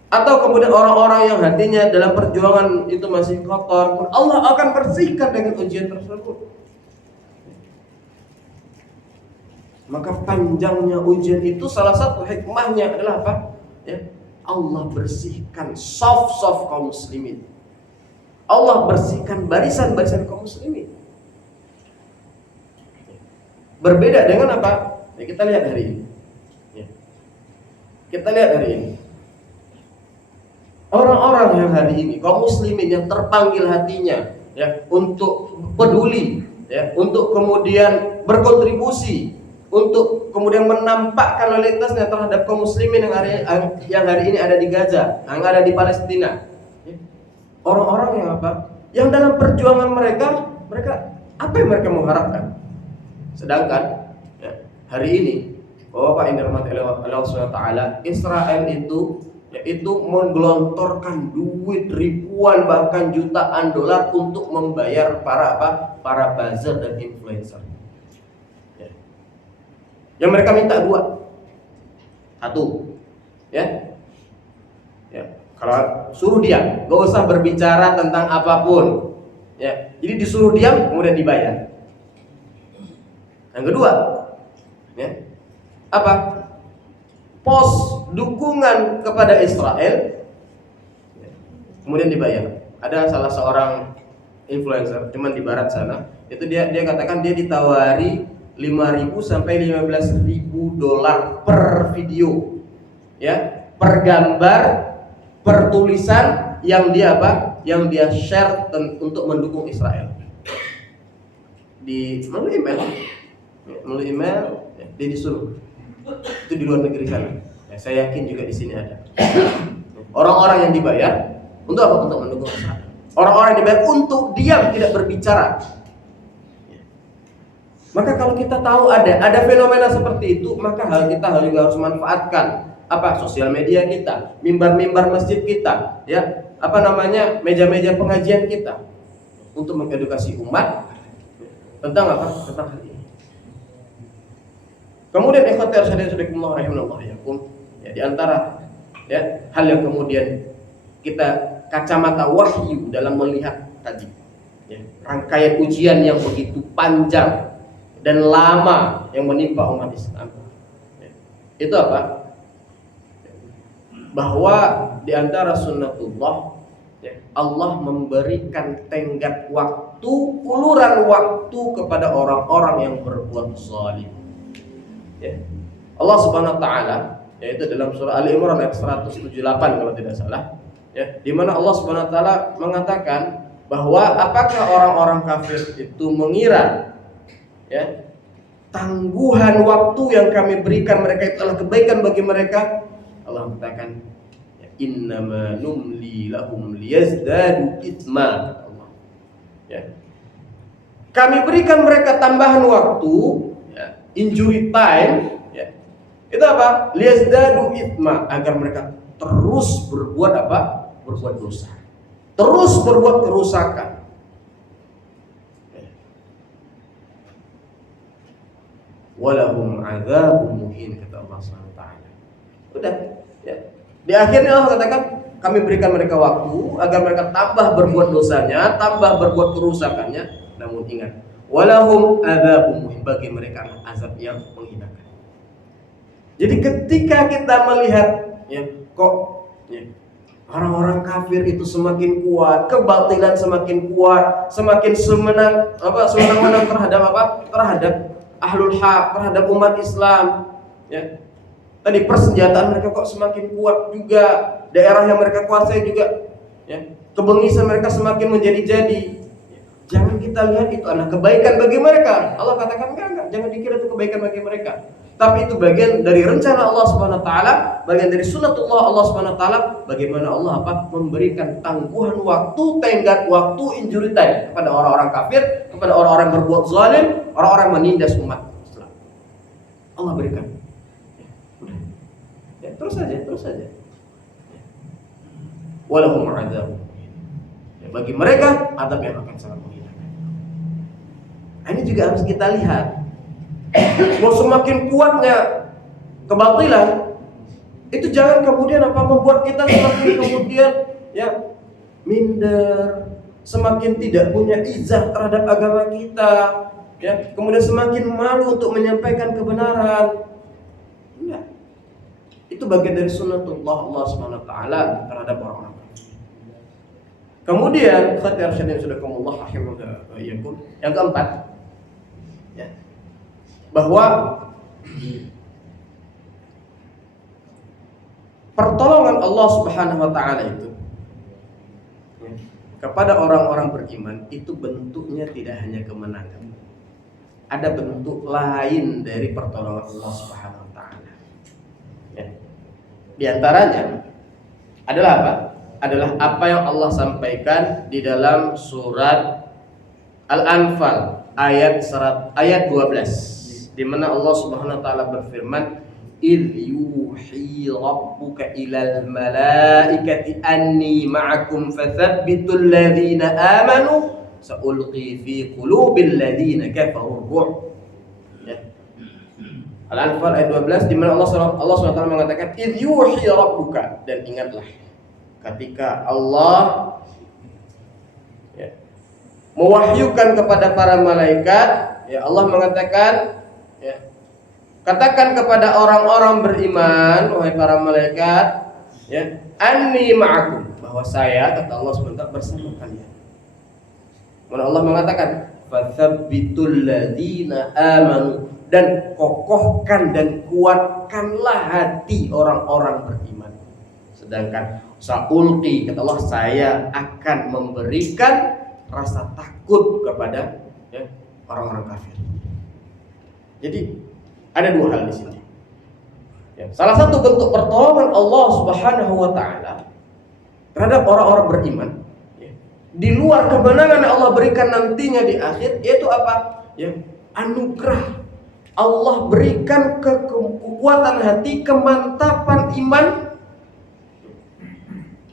Atau kemudian orang-orang yang hatinya dalam perjuangan itu masih kotor, Allah akan bersihkan dengan ujian tersebut. Maka panjangnya ujian itu salah satu hikmahnya adalah apa? Ya, Allah bersihkan saf-saf kaum muslimin. Allah bersihkan barisan-barisan kaum muslimin. Berbeda dengan apa? Ya, kita lihat hari ini. Ya. Kita lihat hari ini. Orang-orang yang hari ini kaum muslimin yang terpanggil hatinya ya untuk peduli, ya, untuk kemudian berkontribusi, untuk kemudian menampakkan loyalitasnya terhadap kaum muslimin yang hari ini ada di Gaza, yang ada di Palestina. Orang-orang yang apa? Yang dalam perjuangan mereka apa yang mereka mengharapkan? Sedangkan ya, hari ini, Bapak yang dirahmati Allah SWT, Israel itu menggelontorkan duit ribuan bahkan jutaan dolar untuk membayar para buzzer dan influencer. Yang mereka minta satu, ya, kalau suruh diam, gak usah berbicara tentang apapun, ya. Jadi disuruh diam, kemudian dibayar. Yang kedua, ya, apa? Pos dukungan kepada Israel, ya, kemudian dibayar. Ada salah seorang influencer, cuman di barat sana, itu dia katakan dia ditawari 5.000 sampai 15.000 dolar per video, ya, per gambar, per tulisan yang dia apa? Yang dia share untuk mendukung Israel. Melalui email, ya, dia disuruh. Itu di luar negeri sana. Ya, saya yakin juga di sini ada. Orang-orang yang dibayar untuk apa? Untuk mendukung Israel. Orang-orang yang dibayar untuk diam tidak berbicara. Maka kalau kita tahu ada fenomena seperti itu, maka kita juga harus manfaatkan apa? Sosial media kita, mimbar-mimbar masjid kita, ya, meja-meja pengajian kita untuk mengedukasi umat tentang apa? Tentang hal ini. Kemudian ikhwatir sadaqallahu rahimahullah ya, di antara ya hal yang kemudian kita kacamata wahyu dalam melihat tadi, ya, rangkaian ujian yang begitu panjang dan lama yang menimpa umat Islam, ya, itu apa? Bahwa di antara sunnatullah, ya, Allah memberikan tenggat waktu, uluran waktu kepada orang-orang yang berbuat zalim. Ya. Allah Subhanahu wa taala, yaitu dalam surah Ali Imran ayat 178 kalau tidak salah, ya, di mana Allah Subhanahu wa taala mengatakan bahwa apakah orang-orang kafir itu mengira, ya, tangguhan waktu yang kami berikan mereka itu adalah kebaikan bagi mereka? Allah mengatakan, ya, innama numli lahum liyazdadu itsma. Ya. Kami berikan mereka tambahan waktu, ya, injury time, ya. Itu apa? Liyazdadu itsma, agar mereka terus berbuat apa? Berbuat dosa. Terus berbuat kerusakan. Walahum adzabun muhin, kata Allah Subhanahu wa taala. Udah, ya. Di akhirnya Allah katakan, kami berikan mereka waktu agar mereka tambah berbuat dosanya, tambah berbuat kerusakannya. Namun ingat, walahum adzabun muhin, bagi mereka azab yang menghinakan. Jadi ketika kita melihat, ya, kok, ya, orang-orang kafir itu semakin kuat, kebatilan semakin kuat, semakin semenang-menang terhadap apa? Terhadap ahlul haq, terhadap umat Islam, ya. Tadi persenjataan mereka kok semakin kuat juga, daerah yang mereka kuasai juga, ya, kebengisan mereka semakin menjadi-jadi. Jangan kita lihat itu adalah kebaikan bagi mereka. Allah katakan enggak, jangan dikira itu kebaikan bagi mereka. Tapi itu bagian dari rencana Allah Subhanahu wa taala, bagian dari sunnatullah Allah Subhanahu wa taala, bagaimana Allah memberikan tangguhan waktu, tenggat waktu, injury time kepada orang-orang kafir, kepada orang-orang berbuat zalim, orang-orang menindas umat Islam. Allah berikan. Ya, terus saja. Walahum adzab. Ya, bagi mereka adab yang akan sangat menghinakan. Ini juga harus kita lihat. Mau semakin kuatnya kebatilan, itu jangan kemudian membuat kita semakin kemudian, ya, minder, semakin tidak punya izah terhadap agama kita, ya, kemudian semakin malu untuk menyampaikan kebenaran. Enggak. Itu bagian dari sunnatullah Allah Subhanahu wa taala terhadap orang-orang. Kemudian khatir syadin sudakumullah rahimakumullah. Yang keempat, ya, bahwa pertolongan Allah Subhanahu wa taala itu, ya, kepada orang-orang beriman itu bentuknya tidak hanya kemenangan. Ada bentuk lain dari pertolongan Allah Subhanahu wa taala. Ya. Di antaranya adalah apa? Adalah apa yang Allah sampaikan di dalam surat Al-Anfal ayat 12, di mana Allah Subhanahu wa taala berfirman, "Idh yuhi rabbuka ilal malaikati anni ma'akum fathabbitul ladzina amanu sa'ulqi fi qulubil ladzina kafaru ru'b." Ya. Al-Anfal ayat 12, di mana Allah SWT mengatakan idh yuhi rabbuka, dan ingatlah ketika Allah, ya, mewahyukan kepada para malaikat, ya, Allah mengatakan, ya, katakan kepada orang-orang beriman, wahai para malaikat, ya, anni ma'akum, bahwa saya, kata Allah SWT, bersama kalian. Kemudian Allah mengatakan fathabbitul ladzina amanu, dan kokohkan dan kuatkanlah hati orang-orang beriman. Sedangkan sa'ulqi, kata Allah, saya akan memberikan rasa takut kepada, ya, orang-orang kafir. Jadi ada dua hal di sini. Ya, salah satu bentuk pertolongan Allah Subhanahu wa taala terhadap orang-orang beriman, ya, di luar kemenangan yang Allah berikan nantinya di akhir, yaitu apa? Ya, anugerah. Allah berikan kekuatan hati, kemantapan iman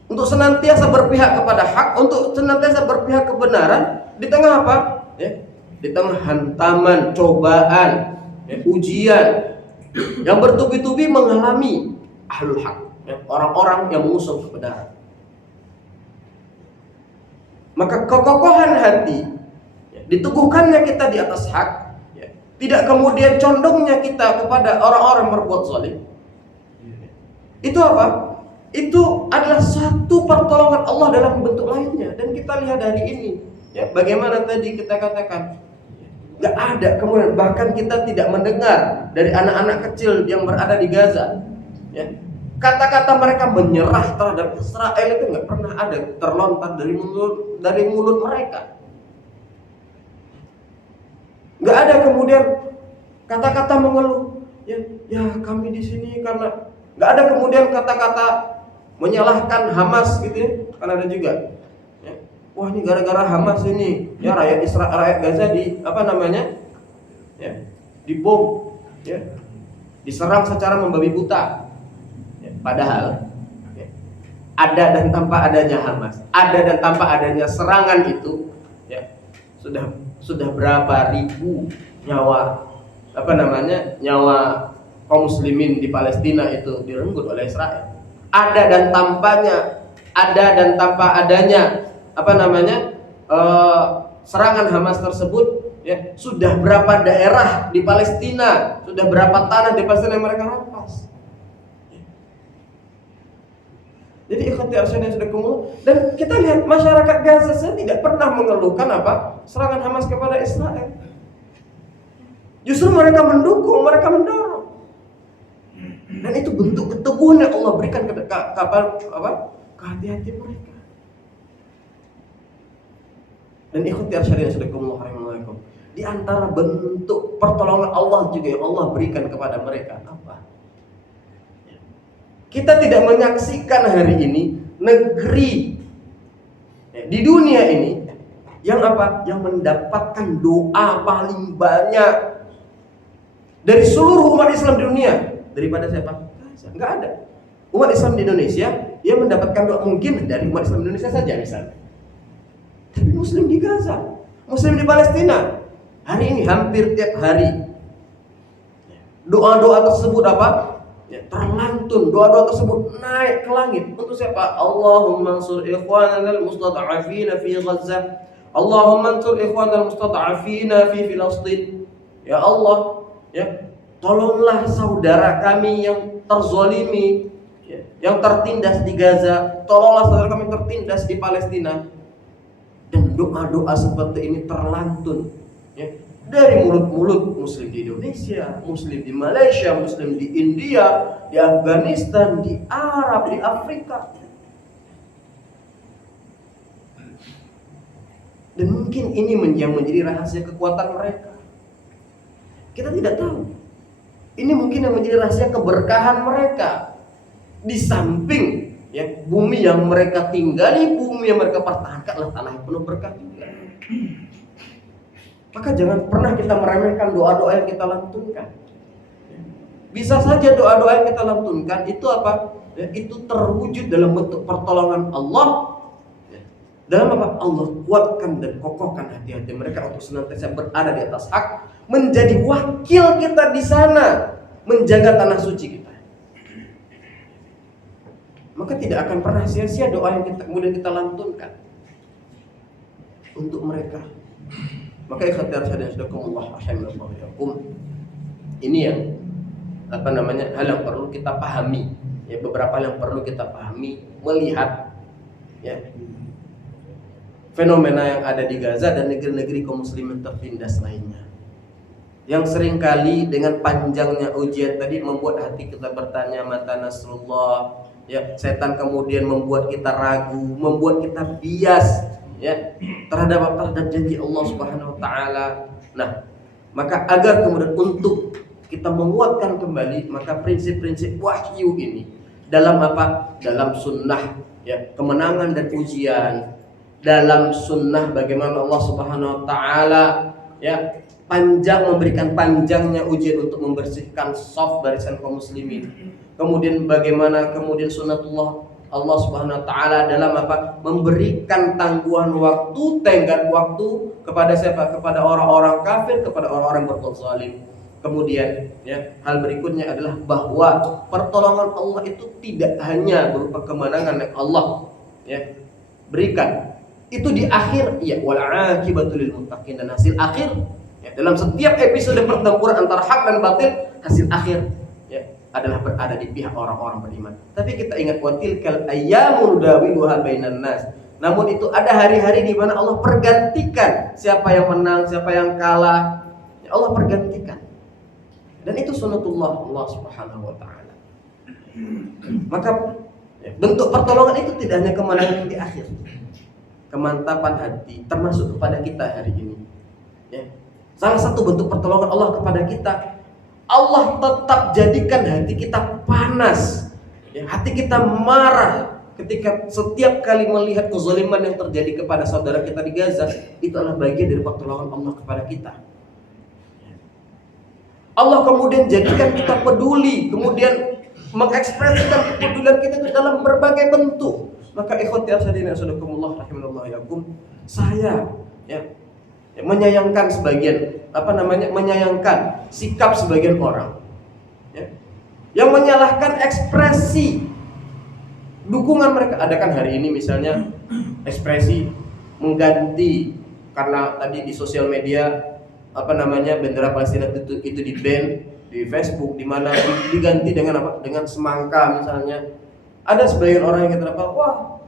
untuk senantiasa berpihak kepada hak, untuk senantiasa berpihak kebenaran di tengah apa? Ya, di tengah hantaman, cobaan, ya, ujian yang bertubi-tubi mengalami ahlul haq, ya, orang-orang yang mengusung kebenaran. Maka kekokohan hati, ya, diteguhkannya kita di atas hak, ya, tidak kemudian condongnya kita kepada orang-orang berbuat zalim. Itu apa? Itu adalah satu pertolongan Allah dalam bentuk lainnya. Dan kita lihat dari ini, ya, bagaimana tadi kita katakan, gak ada kemudian, bahkan kita tidak mendengar dari anak-anak kecil yang berada di Gaza, ya, kata-kata mereka menyerah terhadap Israel itu gak pernah ada terlontar dari mulut mereka. Gak ada kemudian kata-kata mengeluh, ya kami di sini karena, gak ada kemudian kata-kata menyalahkan Hamas gitu, ya, kan ada juga, ya, wah ini gara-gara Hamas ini, ya, rakyat Gaza di ya, dibom, ya, diserang secara membabi buta, ya, padahal, ya, ada dan tanpa adanya Hamas, ada dan tanpa adanya serangan itu, ya, sudah berapa ribu nyawa nyawa kaum muslimin di Palestina itu direnggut oleh Israel. Ada dan tanpa adanya serangan Hamas tersebut, ya, sudah berapa daerah di Palestina, sudah berapa tanah di Palestina yang mereka rampas. Jadi ikhtiar yang sudah kumul, dan kita lihat masyarakat Gaza tidak pernah mengeluhkan apa serangan Hamas kepada Israel. Justru mereka mendukung, mereka mendorong. Dan itu bentuk keteguhan yang Allah berikan ke hati-hati mereka. Dan ikhtiar syariah sudakumullah rahimakumullah, di antara bentuk pertolongan Allah juga yang Allah berikan kepada mereka apa? Kita tidak menyaksikan hari ini negeri, ya, di dunia ini yang apa? Yang mendapatkan doa paling banyak dari seluruh umat Islam di dunia. Daripada siapa? Enggak ada. Umat Islam di Indonesia yang mendapatkan doa mungkin dari umat Islam di Indonesia saja misalnya. Tapi Muslim di Gaza, Muslim di Palestina, hari ini hampir tiap hari doa-doa tersebut apa? Ya, terlantun, doa-doa tersebut naik ke langit. Untuk siapa? Allahumma ansur ikhwanana al-mustad'afina fi Gaza. Allahumma ansur ikhwanal mustad'afina fi Filastin. Ya Allah, ya, tolonglah saudara kami yang terzolimi, ya, yang tertindas di Gaza. Tolonglah saudara kami tertindas di Palestina. Dan doa-doa seperti ini terlantun, ya, dari mulut-mulut Muslim di Indonesia, Muslim di Malaysia, Muslim di India, di Afghanistan, di Arab, di Afrika. Dan mungkin ini yang menjadi rahasia kekuatan mereka. Kita tidak tahu. Ini mungkin yang menjadi rahasia keberkahan mereka. Di samping, ya, bumi yang mereka tinggali, bumi yang mereka pertahankan adalah tanah yang penuh berkah juga. Maka jangan pernah kita meremehkan doa-doa yang kita lantunkan. Bisa saja doa-doa yang kita lantunkan itu apa? Ya, itu terwujud dalam bentuk pertolongan Allah. Dalam apa? Allah kuatkan dan kokohkan hati-hati mereka untuk senantiasa berada di atas hak, menjadi wakil kita di sana, menjaga tanah suci kita. Maka tidak akan pernah sia-sia doa yang kemudian kita lantunkan untuk mereka. Maka ikhtiar sadar sadakumullah rahimakumullah. Ini yang hal yang perlu kita pahami. Ya, beberapa hal yang perlu kita pahami, melihat, ya, fenomena yang ada di Gaza dan negeri-negeri kaum muslimin tertindas lainnya, yang seringkali dengan panjangnya ujian tadi membuat hati kita bertanya mata nasrullah, ya, setan kemudian membuat kita ragu, membuat kita bias, ya, terhadap janji Allah Subhanahu wa taala. Nah, maka agar kemudian untuk kita menguatkan kembali, maka prinsip-prinsip wahyu ini dalam apa? Dalam sunnah, ya, kemenangan dan ujian. Dalam sunnah bagaimana Allah Subhanahu wa taala, ya, memberikan panjangnya ujian untuk membersihkan saf barisan kaum muslimin. Kemudian bagaimana kemudian sunnatullah Allah Subhanahu wa taala dalam apa? Memberikan tangguhan waktu, tenggat waktu kepada siapa? Kepada orang-orang kafir, kepada orang-orang berbuat zalim. Kemudian, ya, hal berikutnya adalah bahwa pertolongan Allah itu tidak hanya berupa kemenangan yang Allah, ya, berikan. Itu di akhir, ya, wal aqibatu lil muttaqin, dan hasil akhir, ya, dalam setiap episode pertempuran antara hak dan batil, hasil akhir, ya, adalah berada di pihak orang-orang beriman. Tapi kita ingat, wa tilkal ayyamu nudawiluha bainan nas. Namun itu ada hari-hari di mana Allah pergantikan siapa yang menang, siapa yang kalah, ya, Allah pergantikan. Dan itu sunnatullah Allah Subhanahu wa taala. Maka, ya, bentuk pertolongan itu tidak hanya kemenangan di akhir, kemantapan hati, termasuk kepada kita hari ini, ya. Salah satu bentuk pertolongan Allah kepada kita, Allah tetap jadikan hati kita panas, ya, hati kita marah ketika setiap kali melihat kezaliman yang terjadi kepada saudara kita di Gaza. Itu adalah bagian dari pertolongan Allah kepada kita. Allah kemudian jadikan kita peduli, kemudian mengekspresikan kepedulian kita itu dalam berbagai bentuk. Maka ikhwati as-sadina sadakumullah rahimallahu yakum, saya, ya, menyayangkan menyayangkan sikap sebagian orang, ya, yang menyalahkan ekspresi dukungan mereka. Ada kan hari ini misalnya ekspresi mengganti, karena tadi di sosial media bendera Palestina itu di ban di Facebook, di mana diganti dengan apa? Dengan semangka misalnya. Ada sebagian orang yang kata, wah,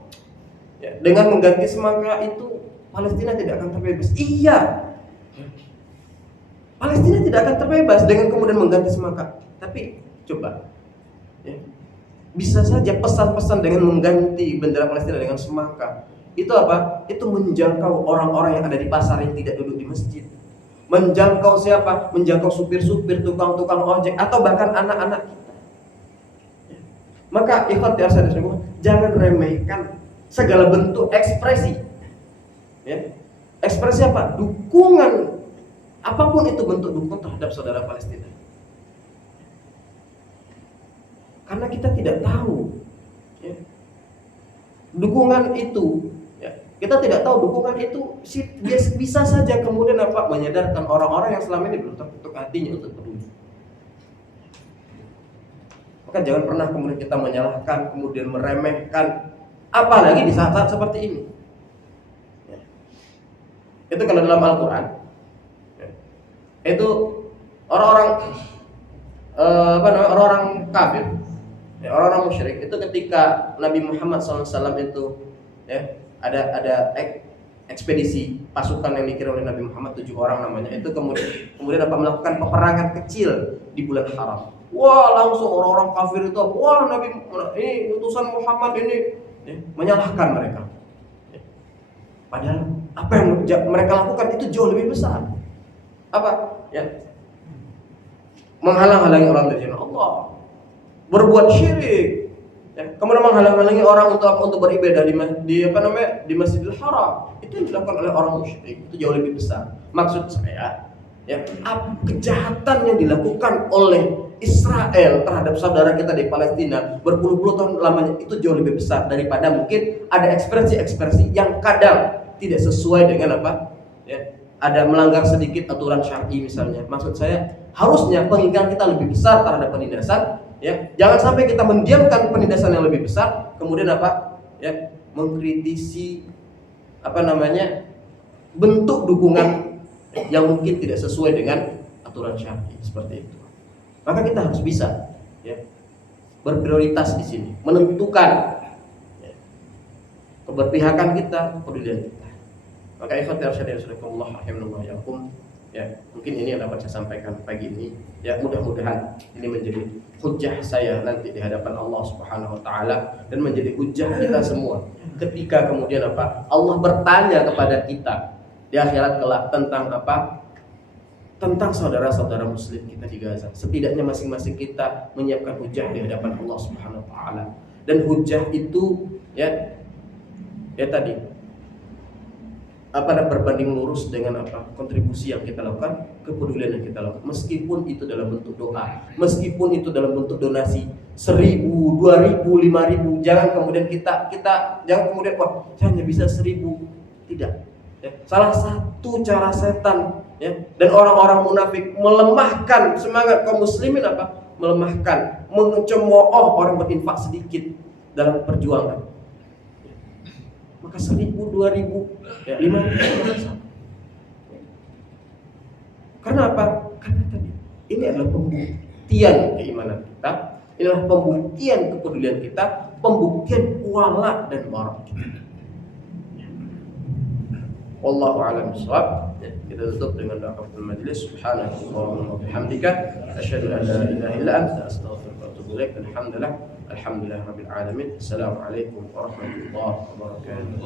ya, dengan mengganti semangka itu Palestina tidak akan terbebas. Iya, Palestina tidak akan terbebas dengan kemudian mengganti semangka. Tapi coba, ya, bisa saja pesan-pesan dengan mengganti bendera Palestina dengan semangka itu apa? Itu menjangkau orang-orang yang ada di pasar yang tidak duduk di masjid. Menjangkau siapa? Menjangkau supir-supir, tukang-tukang ojek, atau bahkan anak-anak kita. Maka ikhwati as-sadar, jangan remehkan segala bentuk ekspresi, ya. Ekspresi apa? Dukungan, apapun itu bentuk dukungan terhadap saudara Palestina. Karena kita tidak tahu, ya, dukungan itu, ya, kita tidak tahu dukungan itu bisa saja kemudian apa? Menyadarkan orang-orang yang selama ini belum tertutup hatinya untuk peduli. Maka jangan pernah kemudian kita menyalahkan, kemudian meremehkan, apalagi di saat-saat seperti ini, ya. Itu kalau dalam Al-Quran, itu orang-orang orang-orang kafir, orang-orang musyrik itu ketika Nabi Muhammad SAW itu ya ada ekspedisi pasukan yang dikirim oleh Nabi Muhammad 7 orang namanya, itu kemudian dapat melakukan peperangan kecil di bulan haram. Wah, langsung orang-orang kafir itu, wah Nabi ini utusan Muhammad ini, ya, menyalahkan mereka. Padahal apa yang mereka lakukan itu jauh lebih besar. Apa? Ya, menghalang-halangi orang dari jalan Allah, berbuat syirik, ya, kemudian menghalang-halangi orang untuk beribadah di Masjidil Haram. Itu yang dilakukan oleh orang musyrik, itu jauh lebih besar. Maksud saya, ya, kejahatan yang dilakukan oleh Israel terhadap saudara kita di Palestina berpuluh-puluh tahun lamanya itu jauh lebih besar daripada mungkin ada ekspresi-ekspresi yang kadang tidak sesuai dengan apa, ya, ada melanggar sedikit aturan syar'i misalnya. Maksud saya, harusnya pengingkaran kita lebih besar terhadap penindasan, ya. Jangan sampai kita mendiamkan penindasan yang lebih besar, kemudian apa, ya, mengkritisi bentuk dukungan yang mungkin tidak sesuai dengan aturan syar'i seperti itu. Maka kita harus bisa, ya, berprioritas di sini, menentukan, ya, keberpihakan kita, kepedulian kita. Maka ikhwati rahimakumullah rahimakumullah, ya, mungkin ini yang dapat saya sampaikan pagi ini. Ya, mudah-mudahan ini menjadi hujjah saya nanti di hadapan Allah Subhanahu wa taala dan menjadi hujjah kita semua ketika kemudian apa? Allah bertanya kepada kita di akhirat kelak tentang apa? Tentang saudara-saudara muslim kita di Gaza. Setidaknya masing-masing kita menyiapkan hujjah di hadapan Allah Subhanahu wa taala. Dan hujjah itu ya tadi berbanding lurus dengan kontribusi yang kita lakukan, kepedulian yang kita lakukan, meskipun itu dalam bentuk doa, meskipun itu dalam bentuk donasi 1.000, 2.000, 5.000. Jangan kemudian kita jangan kemudian wah hanya bisa 1.000. Tidak, ya. Salah satu cara setan, ya, dan orang-orang munafik melemahkan semangat kaum muslimin melemahkan, mencemooh orang berinfak sedikit dalam perjuangan. Maka 1.000, 2.000, ya 5.000. Karena apa? Karena tadi ini adalah pembuktian keimanan kita, inilah pembuktian kepedulian kita, pembuktian wala dan bara kita. Wallahu a'lam bishawab. Kita tutup dengan doa kafaratul majlis. Subhanallahumma wa bihamdika asyhadu an la ilaha illa anta astaghfiruka wa atubu ilaik. Alhamdulillahirabbil alamin. Assalamualaikum warahmatullahi wabarakatuh.